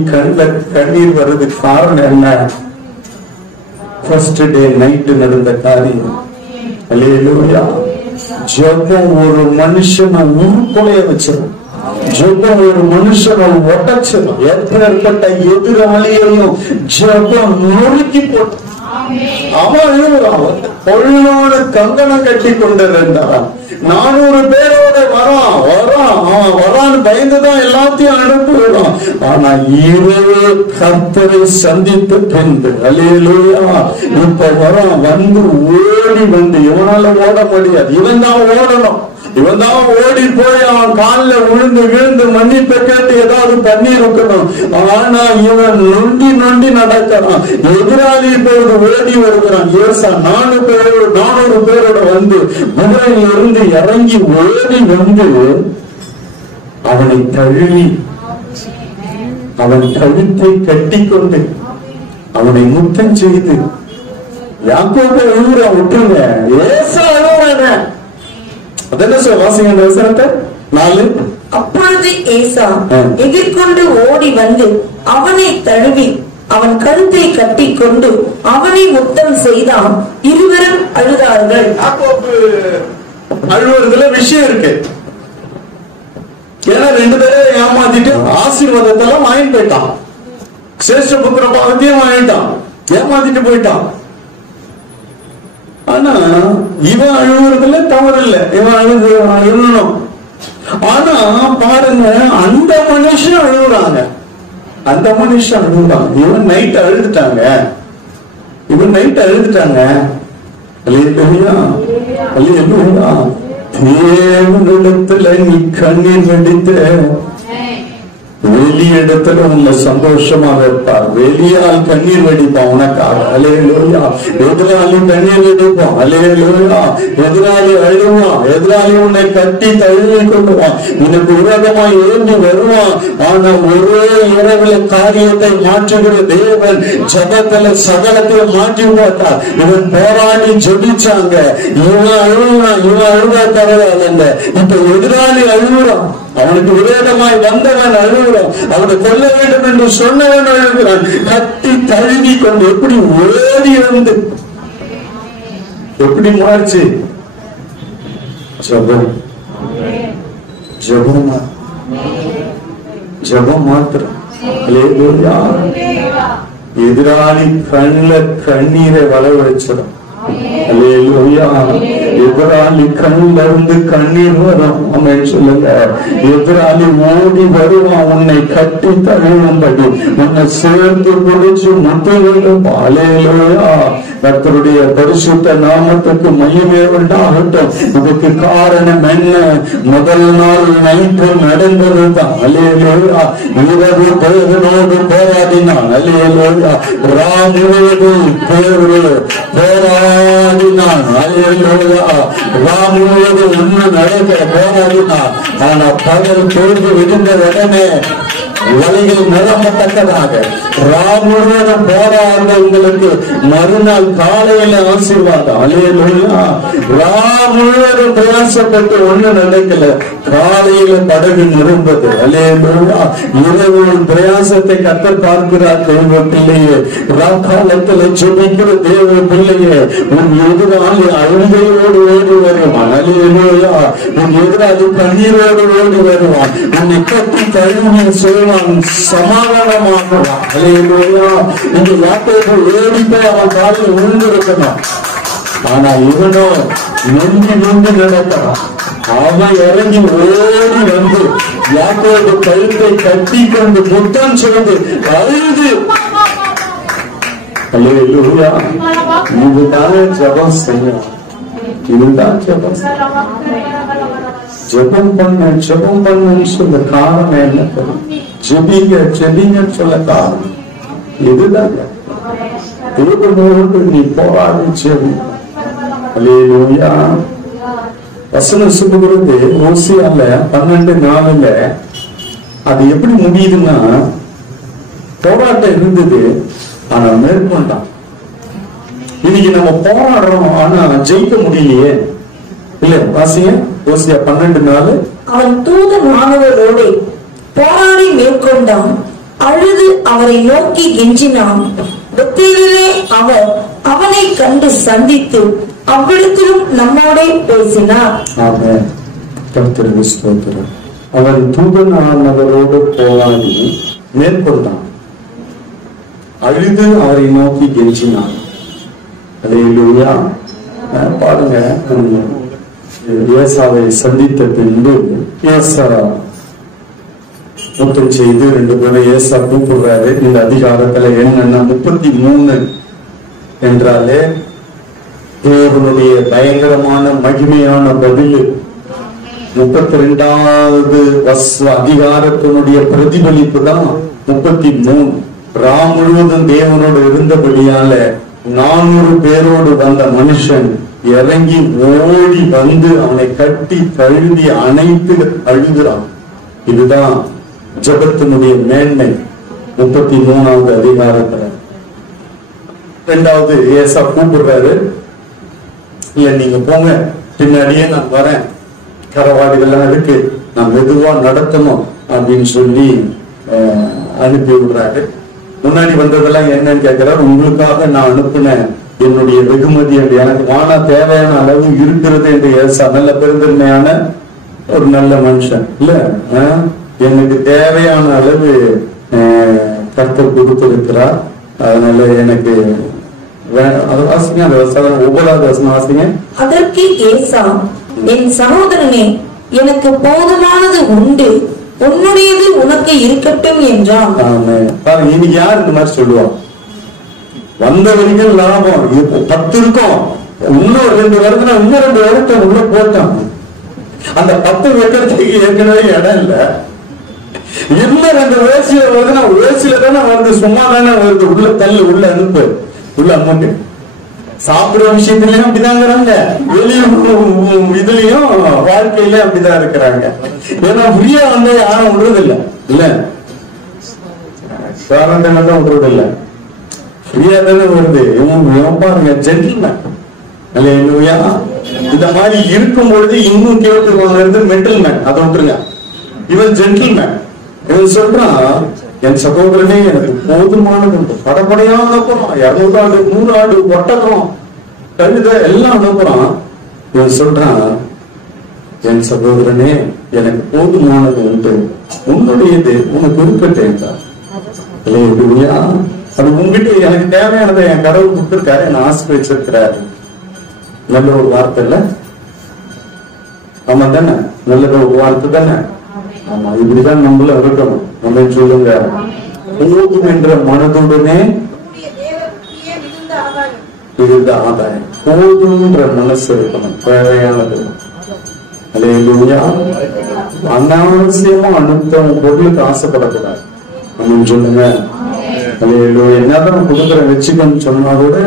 கண்ணீர் வர்றது காரணம் என்ன? ஃபர்ஸ்ட் டே நைட்டு நடந்த காரியம். அல்லேலூயா. ஜெபம் ஒரு மனுஷனை உருப்பொலைய வச்சிடும். ஜெபம் ஒரு மனுஷனை உடைச்சிடும். எப்பேற்பட்ட எதிராளியையும் ஜெபம் நொறுக்கி போட்டு அவன் பொருளோடு கங்கணம் கட்டி கொண்டிருந்தான். 400 பேரோட வரான்னு எல்லாத்தையும் அனுப்புகிறோம். ஆனா இரவு கர்த்தரை சந்தித்த பின்பு அல்லேலூயா இப்ப வந்து ஓடி வந்து இவனால ஓட முடியாது. இவன் தான் ஓடணும். இவன் தான் ஓடி போய் அவன் காலில் விழுந்து மன்னிப்பை கேட்டு ஏதாவது பண்ணி இருக்கணும். ஆனா இவன் நொண்டி நடக்கிறான். எதிராளி இப்பொழுது ஓடி வருகிறான். ஏசா 400 பேரோட வந்து குதிரையில் இருந்து இறங்கி ஓடி வந்து அவனை தழுவி அவன் கழுத்தை கட்டிக்கொண்டு அவனை முத்தம் செய்து யாக்கோபை அழுகுற விட்டுருங்க, ஏசா அழுகுறாங்க. அதென்ன சொல்ல வாசிங்க அந்த வசனத்தை 4. அப்பொழுது ஏசா எதிர்கொண்டு ஓடி வந்து அவனை தழுவி அவன் கழுத்தை கட்டி கொண்டு அவனை முத்தம் செய்தான். இருவரும் அழுதார்கள். யாக்கோபு அழுவுறதுல விஷயம் இருக்கு. ஏன்னா 2 பேரும் ஏமாத்திட்டு ஆசீர்வாதத்தெல்லாம் வாங்கிட்டு போயிட்டான். சிரேஷ்ட புத்திர பாகத்தையும் வாங்கிட்டான். ஏமாத்திட்டு போயிட்டான். ஆனா இவன் அழுகுறதுல தவறு இல்லை. இவன் அழுகணும். ஆனா பாருங்க, அந்த மனுஷன் அழுகுறாங்க. இவன் நைட் அழுதுட்டாங்க. அல்லேலூயா அல்லேலூயா. தேவனிடத்துல நீ கண்ணீர் வெடித்து வெளியிடத்துல உன்னை சந்தோஷமாக இருப்பார். வெளியால் கண்ணீர் வெடிப்பான் உனக்காக. அல்லேலூயா. எதிராளி கண்ணீர் வெடிப்பான். அல்லேலூயா. எதிராளி அழுவான். எதிராளி உன்னை கட்டி தழுவி கொள்ளுவான். உனக்கு விரோதமாய் எழுந்து வருவான். ஆனா ஒரே இரவுல காரியத்தை மாற்றுகிற தேவன் ஜபத்துல சகலத்தை மாற்றி போட்டார். இவன் போராடி ஜெபிச்சாங்க. இவன் அழுவா பரவாயில்ல. இப்ப எதிராளி அழுகுறான். அவனுக்கு விரோதமாய் வந்தவன் அழுகிறான். அவனை கொல்ல வேண்டும் என்று சொன்னவன் அழுகிறான். கட்டி தழுவி கொண்டு எப்படி ஓடி வந்து எப்படி மாறிச்சு? ஜபம் மாத்திரம். எதிராளி கண்ணீரை வளவழிச்சிடும். எதிராளி கண்ணில் இருந்து கண்ணீர் வரும். அவன் சொல்லுங்க, எதிராளி ஓடி வருவான் உன்னை கட்டி தழுவும்படி, உன்னை சேர்ந்து பிடிச்சு முத்துகளும். அல்லேலூயா. கர்த்தருடைய பரிசுத்த நாமத்துக்கு மகிமை உண்டாகட்டும். இதுக்கு காரணம் என்ன? முதல் நாள் நைட்டு நடந்ததுதான். அல்லேலூயா. இரவு தேவனோடு போராடினான். அல்லேலூயா. ராமுவேது தேர்வு போராடினான். அல்லேலூயா. ராமுவேது இன்னும் நடக்க போராடினான். ஆனா பகல் பொழுது விடுந்த உடனே வழிகள் நிரம்பத்தக்கதாக ராமுடன் போராடுங்களுக்கு மறுநாள் காலையில ஆசீர்வாதம். அல்லேலூயா. ராமுடன் பிரயாசப்பட்டு ஒண்ணு நடக்கல. காலையில படகு நிரம்பது. அல்லேலூயா. இரவு பிரயாசத்தை கர்த்தர் பார்க்கிறார். தேவ பிள்ளையே, ராக்காலத்துல ஜெபிக்கிற தேவ பிள்ளையே, உன் எதிராளி அழுகையோடு ஓடி வருவான். அல்லேலூயா. உன் எதிராளி கண்ணீரோடு ஓடி வருவான். உன்னை கட்டி தழுவி செய்வான். சமாதானமாகலாம். அல்லேலூயா. இந்த யாக்கோபு ஓடிப்போ அவன் காலில் விழுந்திருக்கணும். ஆனா இவனோ நொண்டி நடக்கிறான். அவன் இறங்கி ஓடி வந்து யாக்கோபு கழுத்தை கட்டி கொண்டு புத்தம் செய்து அழுது. அல்லேலூயா. இதுதான் ஜெபம் செய்யணும். இதுதான் ஜெபம். ஜெபம் பண்ணு சொல்ல காரணம் என்ன? ஜெபிங்க சொல்ல காரணம் இதுதான். தேவனோடு நீ போராடி ஜெபி. அல்லேலூயா. வசனம் சொல்லுகிறது ஓசியால 12:4 அது எப்படி முடியுதுன்னா, போராட்டம் இருந்தது ஆனா மேற்கொண்டான். இன்னைக்கு நம்ம போராடுறோம் ஆனா ஜெயிக்க முடியலையே. இல்ல வாசிங்க ஓசியா 12:4. அவன் தூதன் மாணவரோடு போராடி மேற்கொண்டான். அழுது அவரை நோக்கி கெஞ்சினான். பெத்தேலிலே அவர் அவனை கண்டு சந்தித்து அவ்விடத்திலும் நம்மோடே பேசினார். ஆமென். கர்த்தருக்கு ஸ்தோத்திரம். அவன் தூதனானவரோடு போராடி மேற்கொண்டான். அழுது அவரை நோக்கி கெஞ்சினான். அல்லேலூயா. பாருங்க, ஏசாவை சந்தித்த பின்பு ஏசா முத்தம் செய்து 2 பேரும் ஏசா கூப்பிடுறாரு. இந்த அதிகாரத்துல என்னன்னா 33 என்றாலே தேவனுடைய பயங்கரமான மகிமையான பதில். 32வது அதிகாரத்தினுடைய பிரதிபலிப்பு தான் 33. ராம் முழுவதும் தேவனோடு இருந்தபடியால 400 பேரோடு வந்த மனுஷன் இறங்கி ஓடி வந்து அவனை கட்டி தழுவி அணைத்து அழுகிறான். இதுதான் ஜெபத்தினுடைய மேன்மை. 33வது அதிகாரத்துல 2வது ஏசா கூப்பிடுறாரு. இல்ல நீங்க போங்க, பின்னாடியே நான் வரேன், கரவாடிகள்லாம் இருக்கு, நான் மெதுவா நடத்தணும் அப்படின்னு சொல்லி அனுப்பி விடுறாரு. முன்னாடி வந்ததெல்லாம் என்னன்னு கேட்கிறார். உங்களுக்காக நான் அனுப்பின என்னுடைய வெகுமதி எனக்கு வானா தேவையான அளவு இருக்கிறது என்று ஏசா நல்ல பெருந்தன்மையான ஒரு நல்ல மனுஷன் இல்ல, எனக்கு தேவையான அளவு கர்த்தர் கொடுத்திருக்கிறார். அதனால எனக்கு அது வாசிங்க, அந்த 9வது வசனம் வாசிங்க. அதற்கு ஏசா, என் சகோதரனே, எனக்கு போதுமானது உண்டு, உன்னுடையது உனக்கு இருக்கட்டும் என்றான். பாருங்க, இன்னைக்கு யார் இந்த மாதிரி சொல்லுவான்? வந்த வரைக்கும் லாபம் 10 இருக்கும், இன்னும் 2 வருதுன்னா இன்னும் 2 வருடத்தை உள்ள போட்டான். அந்த 10 வைக்கிறதுக்கு ஏற்கனவே இடம் இல்ல. இன்னும் 2 வேசியில வருதுன்னா வேசியில தானே வருது, சும்மா தானே வருது. உள்ள தள்ளு, உள்ள அனுப்பு, உள்ள அமௌண்ட். சாப்பிடுற விஷயத்திலயும் அப்படிதாங்கிறாங்க, வெளியும் இதுலயும் வாழ்க்கையில அப்படிதான் இருக்கிறாங்க. ஏன்னா ஃப்ரீயா வந்து யாரும் விடுறது இல்ல, இல்ல சாரண்டெல்லாம் விடுறது இல்ல, ஃப்ரீயா தானே வருது. இவன் பாருங்க ஜென்டில்மேன் இல்லையா? இந்த மாதிரி இருக்கும் பொழுது இன்னும் கேட்டுருவாங்க மென்டல் மேன், அதை விட்டுருங்க. இவன் ஜென்டில்மேன். இவன் சொல்றான், என் சகோதரனே எனக்கு போதுமானது உண்டு. படப்படையா அனுப்புறான், 200 ஆடு 100 ஆடு ஒட்டகம் கழுத எல்லாம் அனுப்புறான். இவன் சொல்றான், என் சகோதரனே எனக்கு போதுமானது உண்டு, உன்னுடையது உனக்கு இருக்கட்டேன். அது உங்ககிட்ட எனக்கு தேவையானதை என் கடவுள் கொடுத்திருக்காரு, என்ன ஆசீர்வதிச்சிருக்கிறாரு. நல்ல ஒரு வார்த்தை இல்ல? ஆமா தானே, நல்ல ஒரு வார்த்தை தானே? ஆமா, இப்படிதான் நம்மளும் இருக்கணும். நம்ம சொல்லுங்க, போதும் என்ற மனதுடனே இருந்த ஆதாயம். போதுன்ற மனசு இருக்கணும், தேவையானது. அனாவசியமா அடுத்தவங்க பொருளுக்கு ஆசைப்படக்கூடாது. அப்படின்னு சொல்லுங்க. என்னதான் கொடுக்குற வச்சுக்கன்னு சொன்னா கூட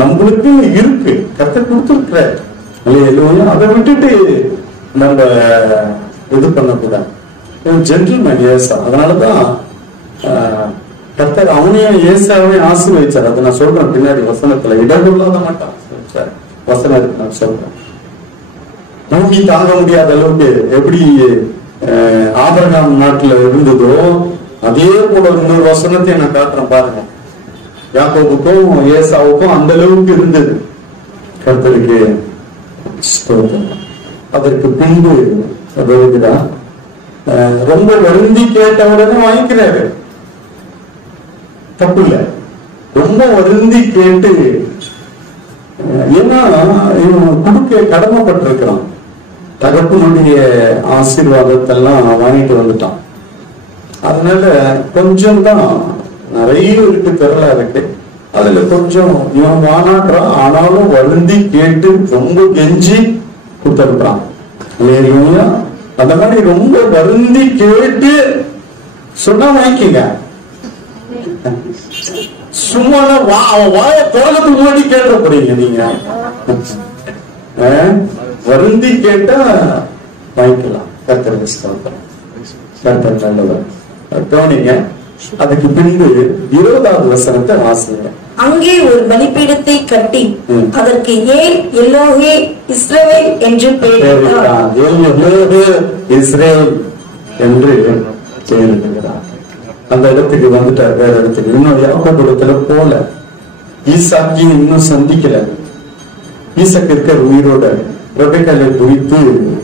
நம்மளுக்கு இருக்கு, கர்த்தர் கொடுத்துருக்கிற. அதை விட்டுட்டு நம்ம இது பண்ணக்கூடாது. ஜென்டில்மேன் ஏசா. அதனாலதான் கர்த்தர் அவனையும் ஏசாவையும் ஆசீர்வதிச்சார். அதை நான் சொல்றேன் பின்னாடி வசனத்துல, இடர்கொள்ளாத மாட்டான் வசனம் இருக்கு, நான் சொல்றேன். பூமி தாங்க முடியாத அளவுக்கு எப்படி ஆபிரகாம் நாட்டுல இருந்ததோ அதே போல இன்னொரு வசனத்தை நான் காட்டுறேன் பாருங்க. யாக்கோபுக்கும் ஏசாவுக்கும் அந்த அளவுக்கு இருந்தது. கர்த்தருக்கு ஸ்தோத்திரம். அதற்கு பின்பு வருகிறார், ரொம்ப வருந்தி கேட்டவுடனே வாங்கிக்கிறாரு, தப்பு இல்ல. ரொம்ப வருந்தி கேட்டு, ஏன்னா இவன் கொடுக்க கடமைப்பட்டிருக்கிறான். தகப்பனுடைய ஆசீர்வாதத்தெல்லாம் வாங்கிட்டு வந்துட்டான். அதனால கொஞ்சம் தான், நிறைய இருக்கு, திரளா இருக்கு. அதுல கொஞ்சம் இவன் வானாடுறான். ஆனாலும் வருந்தி கேட்டு ரொம்ப கெஞ்சி கொடுத்துருக்கான். அந்த மாதிரி ரொம்ப வருந்தி கேட்டு சொன்னா வாங்கிக்கங்க. சும்மா அவன் வாய திறந்து மூடி கேட்க போறீங்க நீங்க. வருந்தி கேட்டா வாங்கிக்கலாம். கர்த்தருக்கு ஸ்தோத்திரம். கர்த்தர் நல்லவர். கவனிங்க. அதுக்கு பின்பு 20வது வசனத்தை வாசிங்க. அங்கே ஒரு பலிபீடத்தை கட்டி அதற்கு ஏல் எல்லோஹே இஸ்ரவேல் என்று பெயரிட்டார். இஸ்ரேல் என்று பெயரிடுகிறார். அந்த இடத்துக்கு வந்துட்டார், வேற இடத்துக்கு. இன்னும் யாக்கோபுரத்துல போல, ஈசாக்கி இன்னும் சந்திக்கல. ஈசாக்கு இருக்கிற உயிரோட ரெபெக்காளை குறித்து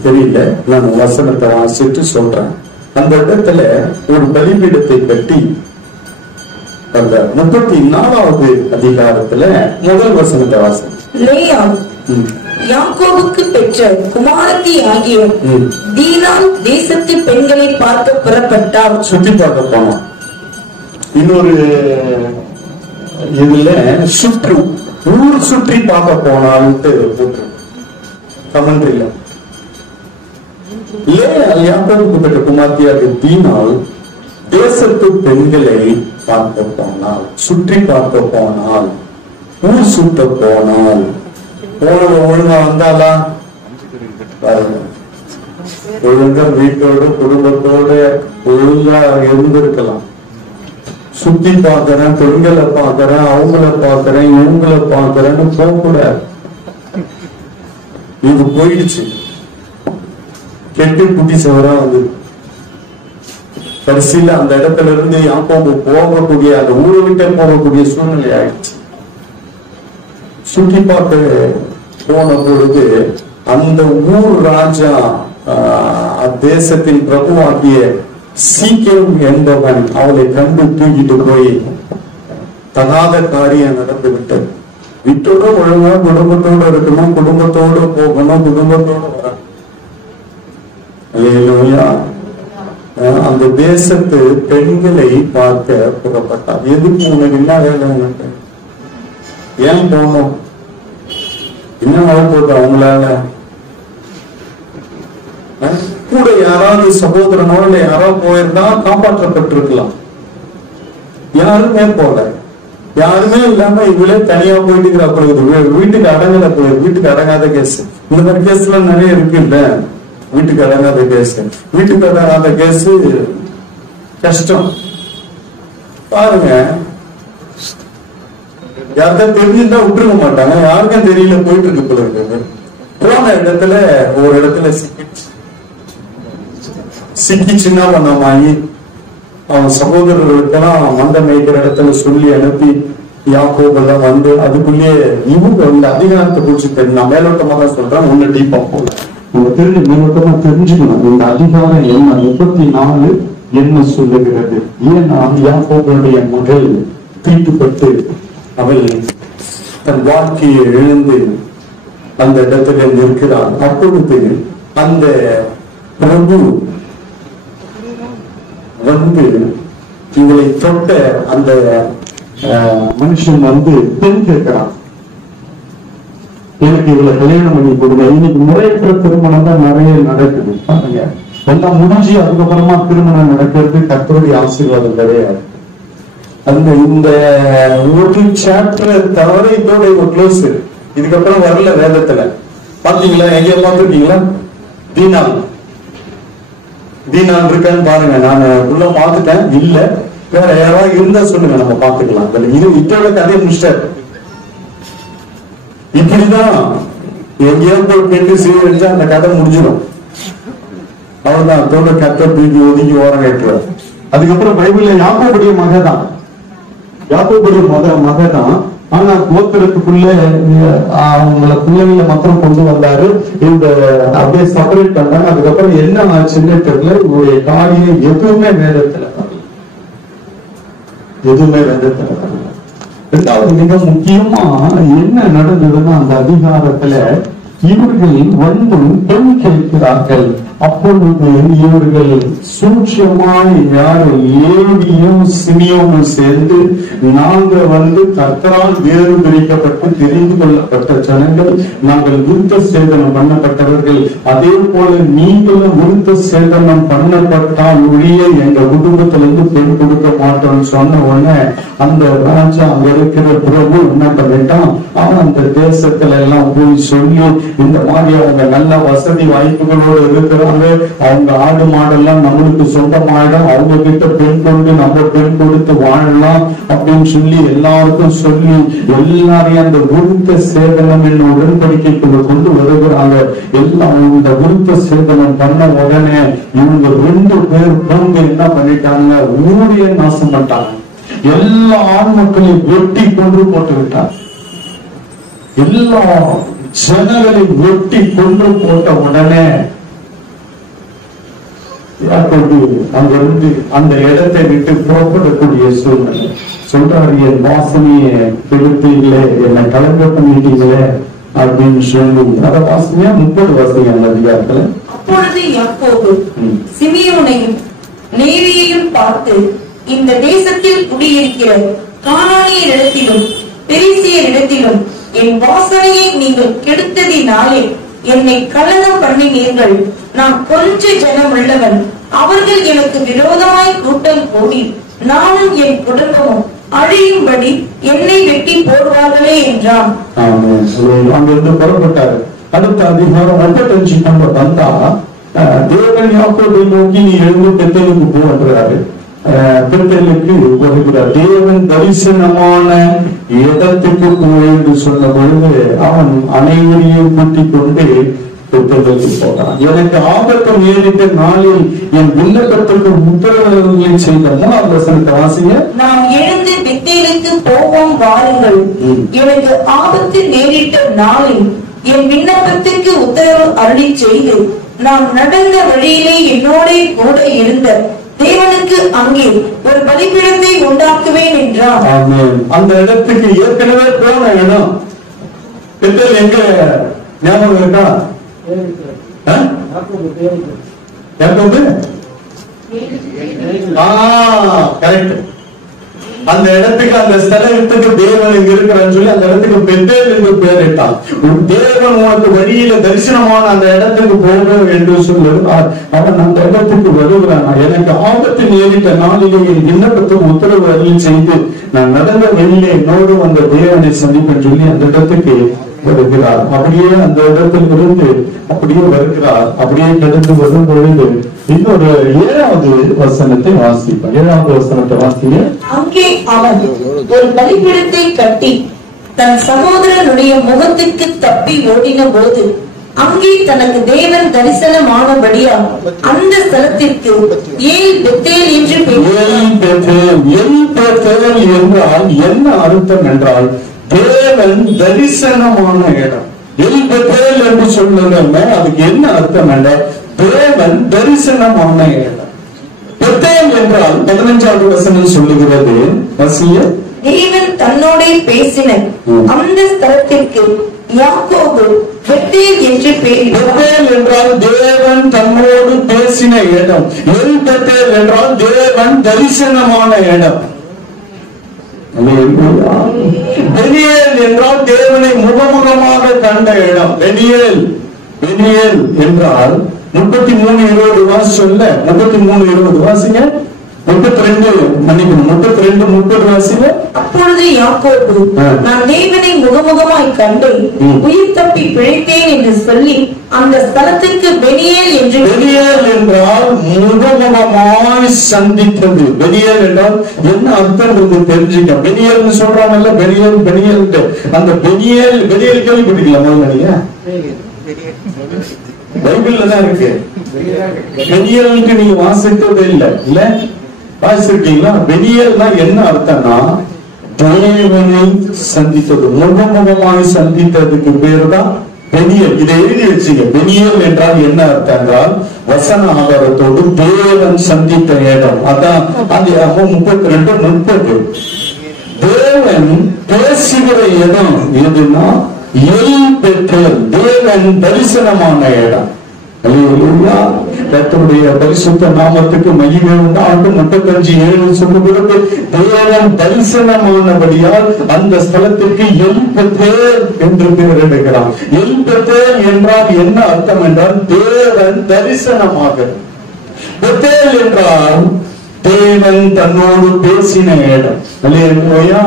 தெரியல. நான் வசனத்தை வாசிட்டு சொல்றேன். அந்த இடத்துல ஒரு பலிபீடத்தை கட்டி, அந்த 34வது அதிகாரத்துல முதல் வசனத்தை வாசி. லேயா யாக்கோபுக்கு பெற்ற குமாரத்தி ஆகிய தீனாள் தேசத்து பெண்களை பார்க்க புறப்பட்டாள். சுத்தி பார்க்க போனோம். இன்னொரு இதுல சுற்று ஊர் சுற்றி பார்க்க போனான்ட்டு கமெண்ட்ரியில யாக்கோபுக்கு பெற்ற குமாரத்தியாக தீனாள் தேசத்து பெண்களை பார்க்க போனால், சுற்றி பார்க்க போனால், ஊர் சுத்த போனால், போனது ஒழுங்கா வந்தாலா பாருங்க, ஒழுங்கா வீட்டோட குடும்பத்தோட ஒழுங்கா இருந்திருக்கலாம். சுத்தி பார்க்கிறேன், பெண்களை பார்க்கிறேன், அவங்கள பார்க்கிறேன், இவங்களை பார்க்கிறேன்னு போகக்கூடாது. இது போயிடுச்சு, கெட்டு குட்டி சவரா வந்து கடைசியில அந்த இடத்துல இருந்து யாக்கோபு போகக்கூடிய, அந்த ஊரை விட்டு போகக்கூடிய சூழ்நிலை ஆயிடுச்சு. சுற்றி பார்க்க போன பொழுது அந்த ஊர் ராஜா தேசத்தின் பிரபுவாகிய சீக்கிரம் என்பவன் அவளை கண்டு தூக்கிட்டு போய் தகாத காரியம் நடந்து விட்டது. வீட்டோட ஒழுங்கா குடும்பத்தோட இருக்கணும், குடும்பத்தோட போகணும், குடும்பத்தோட வரணும். அல்லேலூயா. அந்த தேசத்து பெண்களை பார்க்க புறப்பட்டார். எதுக்கு உனக்கு என்ன வேலை? ஏன் போகணும்? என்ன போகுது அவங்களால? கூட யாராவது சகோதரனோட யாராவது போயிருந்தா காப்பாற்றப்பட்டிருக்கலாம். யாருமே போல, யாருமே இல்லாம இவளே தனியா போயிட்டு வீட்டுக்கு அடங்கல வீட்டுக்கு அடங்காத கேஸ். இந்த மாதிரி கேஸ் எல்லாம் நிறைய இருக்கு இல்ல, வீட்டுக்கு அடங்காத கேஸ். வீட்டுக்கு அடங்காத கேஸ் கஷ்டம். பாருங்க, யாருக்கும் தெரிஞ்சுட்டா விட்டுருக்க மாட்டாங்க, யாருக்கும் தெரியல போயிட்டு இருக்கு போல இருக்கு. போன இடத்துல ஒரு இடத்துல சிக்கி சின்ன பண்ணமாயி அவன் சகோதரர்களுக்கெல்லாம் மந்த மேய்க்கிற இடத்துல சொல்லி அனுப்பி யாக்கோபெல்லாம் வந்து அதுக்குள்ளேயே இவங்க இந்த அதிகாரத்தை குறிச்சு தெரியும். நான் மேலோட்டமா தான் சொல்றேன், ஒண்ணு டீப்பா போல தெரிஞ்சு மேலோட்டமா தெரிஞ்சுக்கணும். இந்த அதிகாரம் என்ன 34 என்ன சொல்லுகிறது? ஏன்னா யாக்கோபனுடைய மகள் தீட்டுப்பட்டு அவள் தன் வாழ்க்கையை இழந்து அந்த இடத்துல நிற்கிறாள். அப்பொழுது அந்த பிரபு வந்து இவளை தொட்ட அந்த மனுஷன் வந்து பெண் கேட்கிறான், எனக்கு இவளை கல்யாணம் பண்ணி கொடுங்க. இன்னைக்கு முறையற்ற திருமணம் தான் நிறைய நடக்குது. பாருங்க, எல்லாம் முடிஞ்சு அதுக்கப்புறமா திருமணம் நடக்கிறது கர்த்தருடைய ஆசீர்வாதம் கிடையாது. அந்த இந்த ஒரு சாப்டரை தவிர இதோட ஒரு க்ளோஸ். இதுக்கப்புறம் வரல வேதத்துல. பாத்தீங்களா? எங்க பாத்துருக்கீங்களா? தீனாள் இருக்கான்னு பாருங்க. நான் உள்ள பாத்துட்டேன், இல்ல வேற யாராவது இருந்தா சொல்லுங்க, நம்ம பாத்துக்கலாம். இது இதோட கதையை முடிச்சிட்டாரு. இப்படிதான் எங்கேயோ போய் கேட்டு சீரழிச்சா அந்த கதை முடிஞ்சிடும். அவர்தான் அதோட கத்தை தூக்கி ஒதுக்கி ஓரம் கேட்டுறாரு. அதுக்கப்புறம் பைபிள்ல யாக்கோபுடைய மகதான், யாக்கோபுடைய மகதான். ஆனா கோத்திரத்துக்குள்ள அவங்கள பிள்ளைகளை மாத்திரம் கொண்டு வந்தாரு. இந்த அப்படியே செப்பரேட் பண்ணாங்க. அதுக்கப்புறம் என்ன ஆச்சுன்னு தெரியல. இவருடைய காரியம் எதுவுமே வேதத்துல வரல, எதுவுமே வேதத்துல வரல. ரெண்டாவது மிக முக்கியமா என்ன நடந்ததுன்னா, அந்த அதிகாரத்துல இவர்கள் வந்து பெண் கேட்கிறார்கள். அப்பொழுது இவர்கள் சூட்சமாய் யாரும் லேவியும் சிமியோனும் சேர்ந்து, நாங்க வந்து கர்த்தரால் வேறு பிரிக்கப்பட்டு தெரிந்து கொள்ளப்பட்ட ஜனங்கள், நாங்கள் விருத்த சேதனம் பண்ணப்பட்டவர்கள், அதே போல நீங்களும் விருத்த சேதனம் பண்ணப்பட்டால் ஒழிய எங்க குடும்பத்திலிருந்து பெண் கொடுக்க மாட்டோம்னு சொன்ன உடனே அந்த ராஜா அங்க இருக்கிற பிரபு என்ன பண்ணிட்டான், அவன் அந்த தேசத்துல எல்லாம் போய் சொல்லி, இந்த மாதிரி அவங்க நல்ல வசதி வாய்ப்புகளோடு இருக்கிறாங்க, அவங்க ஆடு மாடெல்லாம் நம்மளுக்கு சொந்தமாயிடும், அவங்க கிட்ட பெண் கொண்டு நம்ம பெண் கொடுத்து வாழலாம் அப்படின்னு சொல்லி எல்லாருக்கும் சொல்லி எல்லாரையும் அந்த விருத்த சேதனம் என்னும் உடன்படிக்கைக்குள்ள கொண்டு வருகிறாங்க. எல்லாம் இந்த விருத்த சேதனம் பண்ண உடனே இவங்க 2 பேர் பொண்ணு என்ன பண்ணிட்டாங்க, ஊரையே நாசம் பண்ணிட்டாங்க. எல்லா ஆண் மக்களையும் வெட்டி கொன்று போட்டு விட்டார். எல்லா ஜனங்களை வெட்டி கொன்று போட்ட உடனே அங்கிருந்து அந்த இடத்தை விட்டு புறப்படக்கூடிய சூழ்நிலை. சொல்றாரு, என் வாசனையை கெடுத்தீங்களே, என்னை கலங்க பண்ணிட்டீங்களே, அப்படின்னு சொல்லி அதை வாசிங்க. 30 வாசிங்க அந்த அதிகாரத்துல. அப்பொழுது யாக்கோபு சிமியோனையும் லேவியையும் பார்த்து, இந்த தேசத்தில் குடியிருக்கிற கானானியரிடத்திலும் பெரிசியரிடத்திலும் என் வாசனையை நீங்கள் கெடுத்ததினாலே என்னை கலனம் பண்ணினீர்கள். நான் கொஞ்ச ஜனம் உள்ளவன், அவர்கள் எனக்கு விரோதமாய் கூட்டம் கூடி நானும் என் குடும்பமும் அழியும்படி என்னை வெட்டி போடுவார்களே என்றான். அங்கிருந்து புறப்பட்டாரு. அடுத்த அதிகாரம் 35 நம்ம வந்தா, தேவன் யாக்கோபை நோக்கி நீ எழுந்து பெத்தேலுக்கு போகிறாரு. பெத்தேலுக்கு வருகிறார். தேவன் தரிசனமான இடத்துக்கு போய் என்று சொன்ன பொழுது அவன் அனைவரையும் கூட்டிக் கொண்டு பெத்தேலுக்கு போகிறான். எனக்கு ஆபத்து நேரிட்ட நாளில் என் விண்ணப்பத்திற்கு உத்தரவுகளை செய்த 3வது வசனத்தை வாசிங்க. நாம் எழுந்து பெத்தேலுக்கு போவோம் வாருங்கள். எனக்கு ஆபத்து நேரிட்ட நாளில் என் விண்ணப்பத்திற்கு உத்தரவு அருளி செய்து நாம் நடந்த வழியிலே என்னோட கூட இருந்த தேவனுக்கு அங்கே ஒரு பலிபீடத்தை உண்டாக்குவேன் என்றார். அந்த இடத்துக்கு ஏற்கனவே போன இடம் பெத்தேல் எங்க ஞாபகம் இருக்கா? கரெக்ட். அந்த இடத்துக்கு, அந்த ஸ்தலத்துக்கு தேவன் இங்க இருக்கிறான்னு சொல்லி அந்த இடத்துக்கு பெத்தேல் என்று பெயரிட்டான். தேவன் உனக்கு வழியில தரிசனமான அந்த இடத்துக்கு போக என்று சொல்லுகிறார். அவன் அந்த இடத்துக்கு வருகிறான். எனக்கு ஆபத்து நேரிட்ட நாளிலே என் விண்ணப்பத்துக்கு உத்தரவு அருளி செய்து நான் நடந்த வெளியில என்னோடு அந்த தேவனை சந்திப்பேன் சொல்லி அந்த இடத்துக்கு வருகிறார். அப்படியே அந்த இடத்தில் இருந்து அப்படியே வருகிறார். அப்படியே கடந்து வரும் பொழுது இன்னொரு 7வது வசனத்தை வாசிப்பார். 7வது வசனத்தை வாசிங்க. அங்கே அவன் ஒரு பலிபீடத்தை கட்டி தன் சகோதரனுடைய முகத்துக்கு தப்பி ஓடின போது அங்கே தனக்கு தேவன் தரிசனமானபடியா அந்த ஸ்தலத்திற்கு ஏல் பெத்தேல் என்று பெயர். என்றால் என்ன அர்த்தம் என்றால் தேவன் தரிசனமான இடம். எல் பெத்தேல் என்று சொல்லுங்க. அதுக்கு என்ன அர்த்தம் என்றால் தேவன் தரிசனமான இடம். பெத்தேல் என்றால் 15வது வசனம் சொல்லுகிறது. வசிய தேவன் தன்னோட பேசின அந்த ஸ்தலத்திற்கு யாக்கோபு பெத்தேல் என்று பெயர். பெத்தேல் என்றால் தேவன் தன்னோடு பேசின இடம். எல் பெத்தேல் என்றால் தேவன் தரிசனமான இடம். பெனியேல் என்றால் தேவனை முகமுகமாக கண்ட இடம். பெனியேல் என்றால் 33:20 வாசி சொல்ல. 33:20 வாசிங்க. 32 வாசிங்க. அப்பொழுது யாக்கோபு நான் தேவனை முகமுகமாய் கண்டு உயிர் தப்பி பிழைத்தேன் என்று சொல்லி அந்த ஸ்தலத்துக்கு பெனியேல் என்று. பெனியேல் என்றால் முகமுகமாய் சந்தித்தது. பெனியேல் என்றால் என்ன அர்த்தம் தெரிஞ்சுக்க. பெனியேல் சொல்றாங்கல்ல, பெனியேல் அந்த பெனியேல் கேள்விப்பட்டிருக்கீங்களா? முதல்ல பைபிள்ல தான் இருக்கு. பெனியேலுக்கு நீங்க வாசித்ததே இல்ல வாசிச்சிருக்கீங்களா? பெனியேல்னா என்ன அர்த்தம்னா தேவனை சந்தித்தது, முகமுகமாக சந்தித்ததுக்கு பேரு தான் பெனியேல். இதை எழுதி வச்சுங்க. பெனியேல் என்றால் என்ன அர்த்தம் என்றால் வசன ஆதாரத்தோடு தேவன் சந்தித்த இடம். அதான் அது 32:30. தேவன் பேசுகிற இடம் எதுனா எல் பெத்தேல், தேவன் தரிசனமான இடம். கர்த்தருடைய பரிசுத்த நாமத்துக்கு மகிமை உண்டாண்டு. 35:7 சொல்லுகிறது தேவன் தரிசனமானபடியால் அந்த ஸ்தலத்திற்கு எல் பெத்தேல் என்று பெயரிடுகிறான். எல் பெத்தேல் என்றால் என்ன அர்த்தம் என்றால் தேவன் தரிசனமாக. பெத்தேல் என்றால் தேவன் தன்னோடு பேசின இடம். அல்லேலூயா.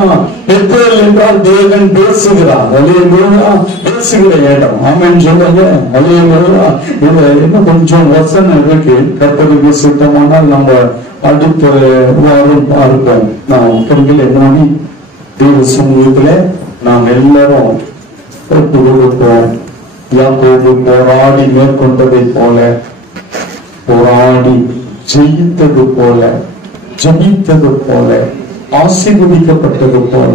பெத்தேல் என்றால் தேவன் பேசுகிறார். அல்லேலூயா. பேசுகிற இடம். ஆமென் சொல்லுங்க. அல்லேலூயா. இன்னும் கொஞ்சம் வசனம் இருக்கு. கர்த்தருக்கு சித்தமானால் நம்ம அடுத்த வாரம் பார்ப்போம். நாம் கண்களை மூடி தேவ சமூகத்துல நாம் எல்லாரும் ஒப்பு கொடுப்போம். யாக்கோபு போராடி மேற்கொண்டதை போல போராடி ஜெயித்தது போல, ஜெயித்தது போல, ஆசீர்வதிக்கப்பட்டது போல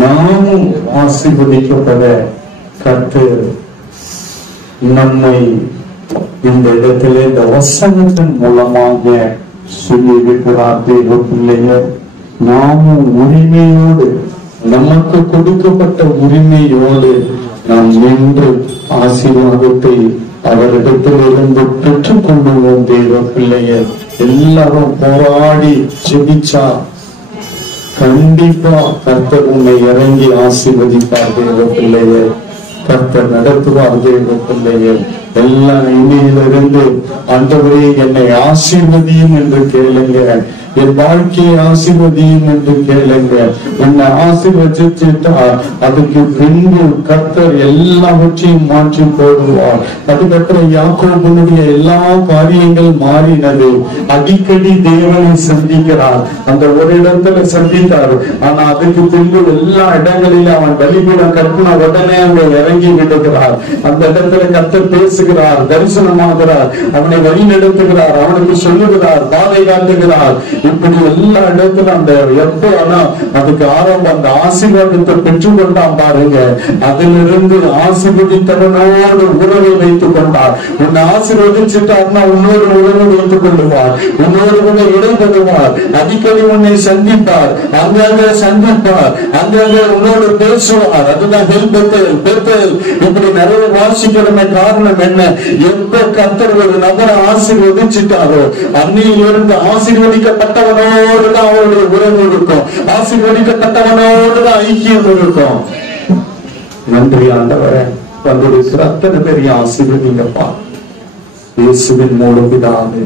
நாமும் ஆசீர்வதிக்கப்பட கர்த்தர் நம்மை இந்த இடத்திலே இந்த வசனத்தின் மூலமாக சொல்லியிருக்கிறார். தேவ பிள்ளைகள் நாமும் உரிமையோடு, நமக்கு கொடுக்கப்பட்ட உரிமையோடு நாம் நின்று ஆசீர்வாதத்தை அவரிடத்திலிருந்து பெற்றுக் கொள்ளுவோம். தேவ பிள்ளைய எல்லாரும் போராடி ஜெபிச்சா கண்டிப்பா கர்த்தர் உன்னை இறங்கி ஆசீர்வதிப்பார். தேவ பிள்ளைய கர்த்தர் நடத்துவார். தேவ பிள்ளைய எல்லாம் இன்னையிலிருந்து ஆண்டவரே என்னை ஆசீர்வதியும் என்று கேளுங்க. என் வாழ்க்கையை ஆசீர்வதியும் என்று கேளுங்க. என்னை ஆசீர்வதிச்சுட்டா அதுக்கு பின்பு கர்த்தர் எல்லாவற்றையும் மாற்றி போடுவார். அதுக்கப்புறம் யாக்கோபனுடைய எல்லா காரியங்கள் மாறினது. அடிக்கடி தேவனை சந்திக்கிறார். அந்த ஒரு இடத்துல சந்தித்தார். ஆனா அதுக்கு பின்பு எல்லா இடங்களிலும் அவன் பலிபீடம் கட்டின உடனே அங்க இறங்கி விடுகிறார். அந்த இடத்துல கர்த்தர் பேசுகிறார், தரிசனமாகிறார், அவனை வழி நடத்துகிறார், அவனுக்கு சொல்லுகிறார், பாதை காட்டுகிறார். இப்படி எல்லா இடத்துல அந்த எப்ப ஆனா அதுக்கு ஆரம்பம் அந்த ஆசீர்வாதத்தை பெற்றுக்கொண்டான் பாருங்க. அதிலிருந்து ஆசீர்வதித்தவனோடு உறவை வைத்துக் கொண்டார். உன்னை ஆசீர்வதிச்சுட்டார்னா உன்னோடு உறவை வைத்துக் கொள்ளுவார், உன்னோடு கூட இடைபெறுவார், அடிக்கடி உன்னை சந்திப்பார், அங்கங்க சந்திப்பார், அங்கங்க உன்னோடு பேசுவார். அதுதான் பெத்தேல். இப்படி நிறைய வாசிக்கிறமே காரணம் என்ன? எப்ப கர்த்தர் ஒரு நபரை ஆசீர்வதிச்சுட்டாரோ அன்னையிலிருந்து ஆசீர்வதிக்கப்பட்டவனோடுதான் அவருடைய உறவு இருக்கும், ஆசீர்வதிக்கப்பட்டவனோடுதான் ஐக்கியம் இருக்கும். நன்றி ஆண்டவரே, வந்துடைய அத்தனை பெரிய ஆசீர்வதிங்கப்பா. இயேசுவின் மூலம் பிதாவே.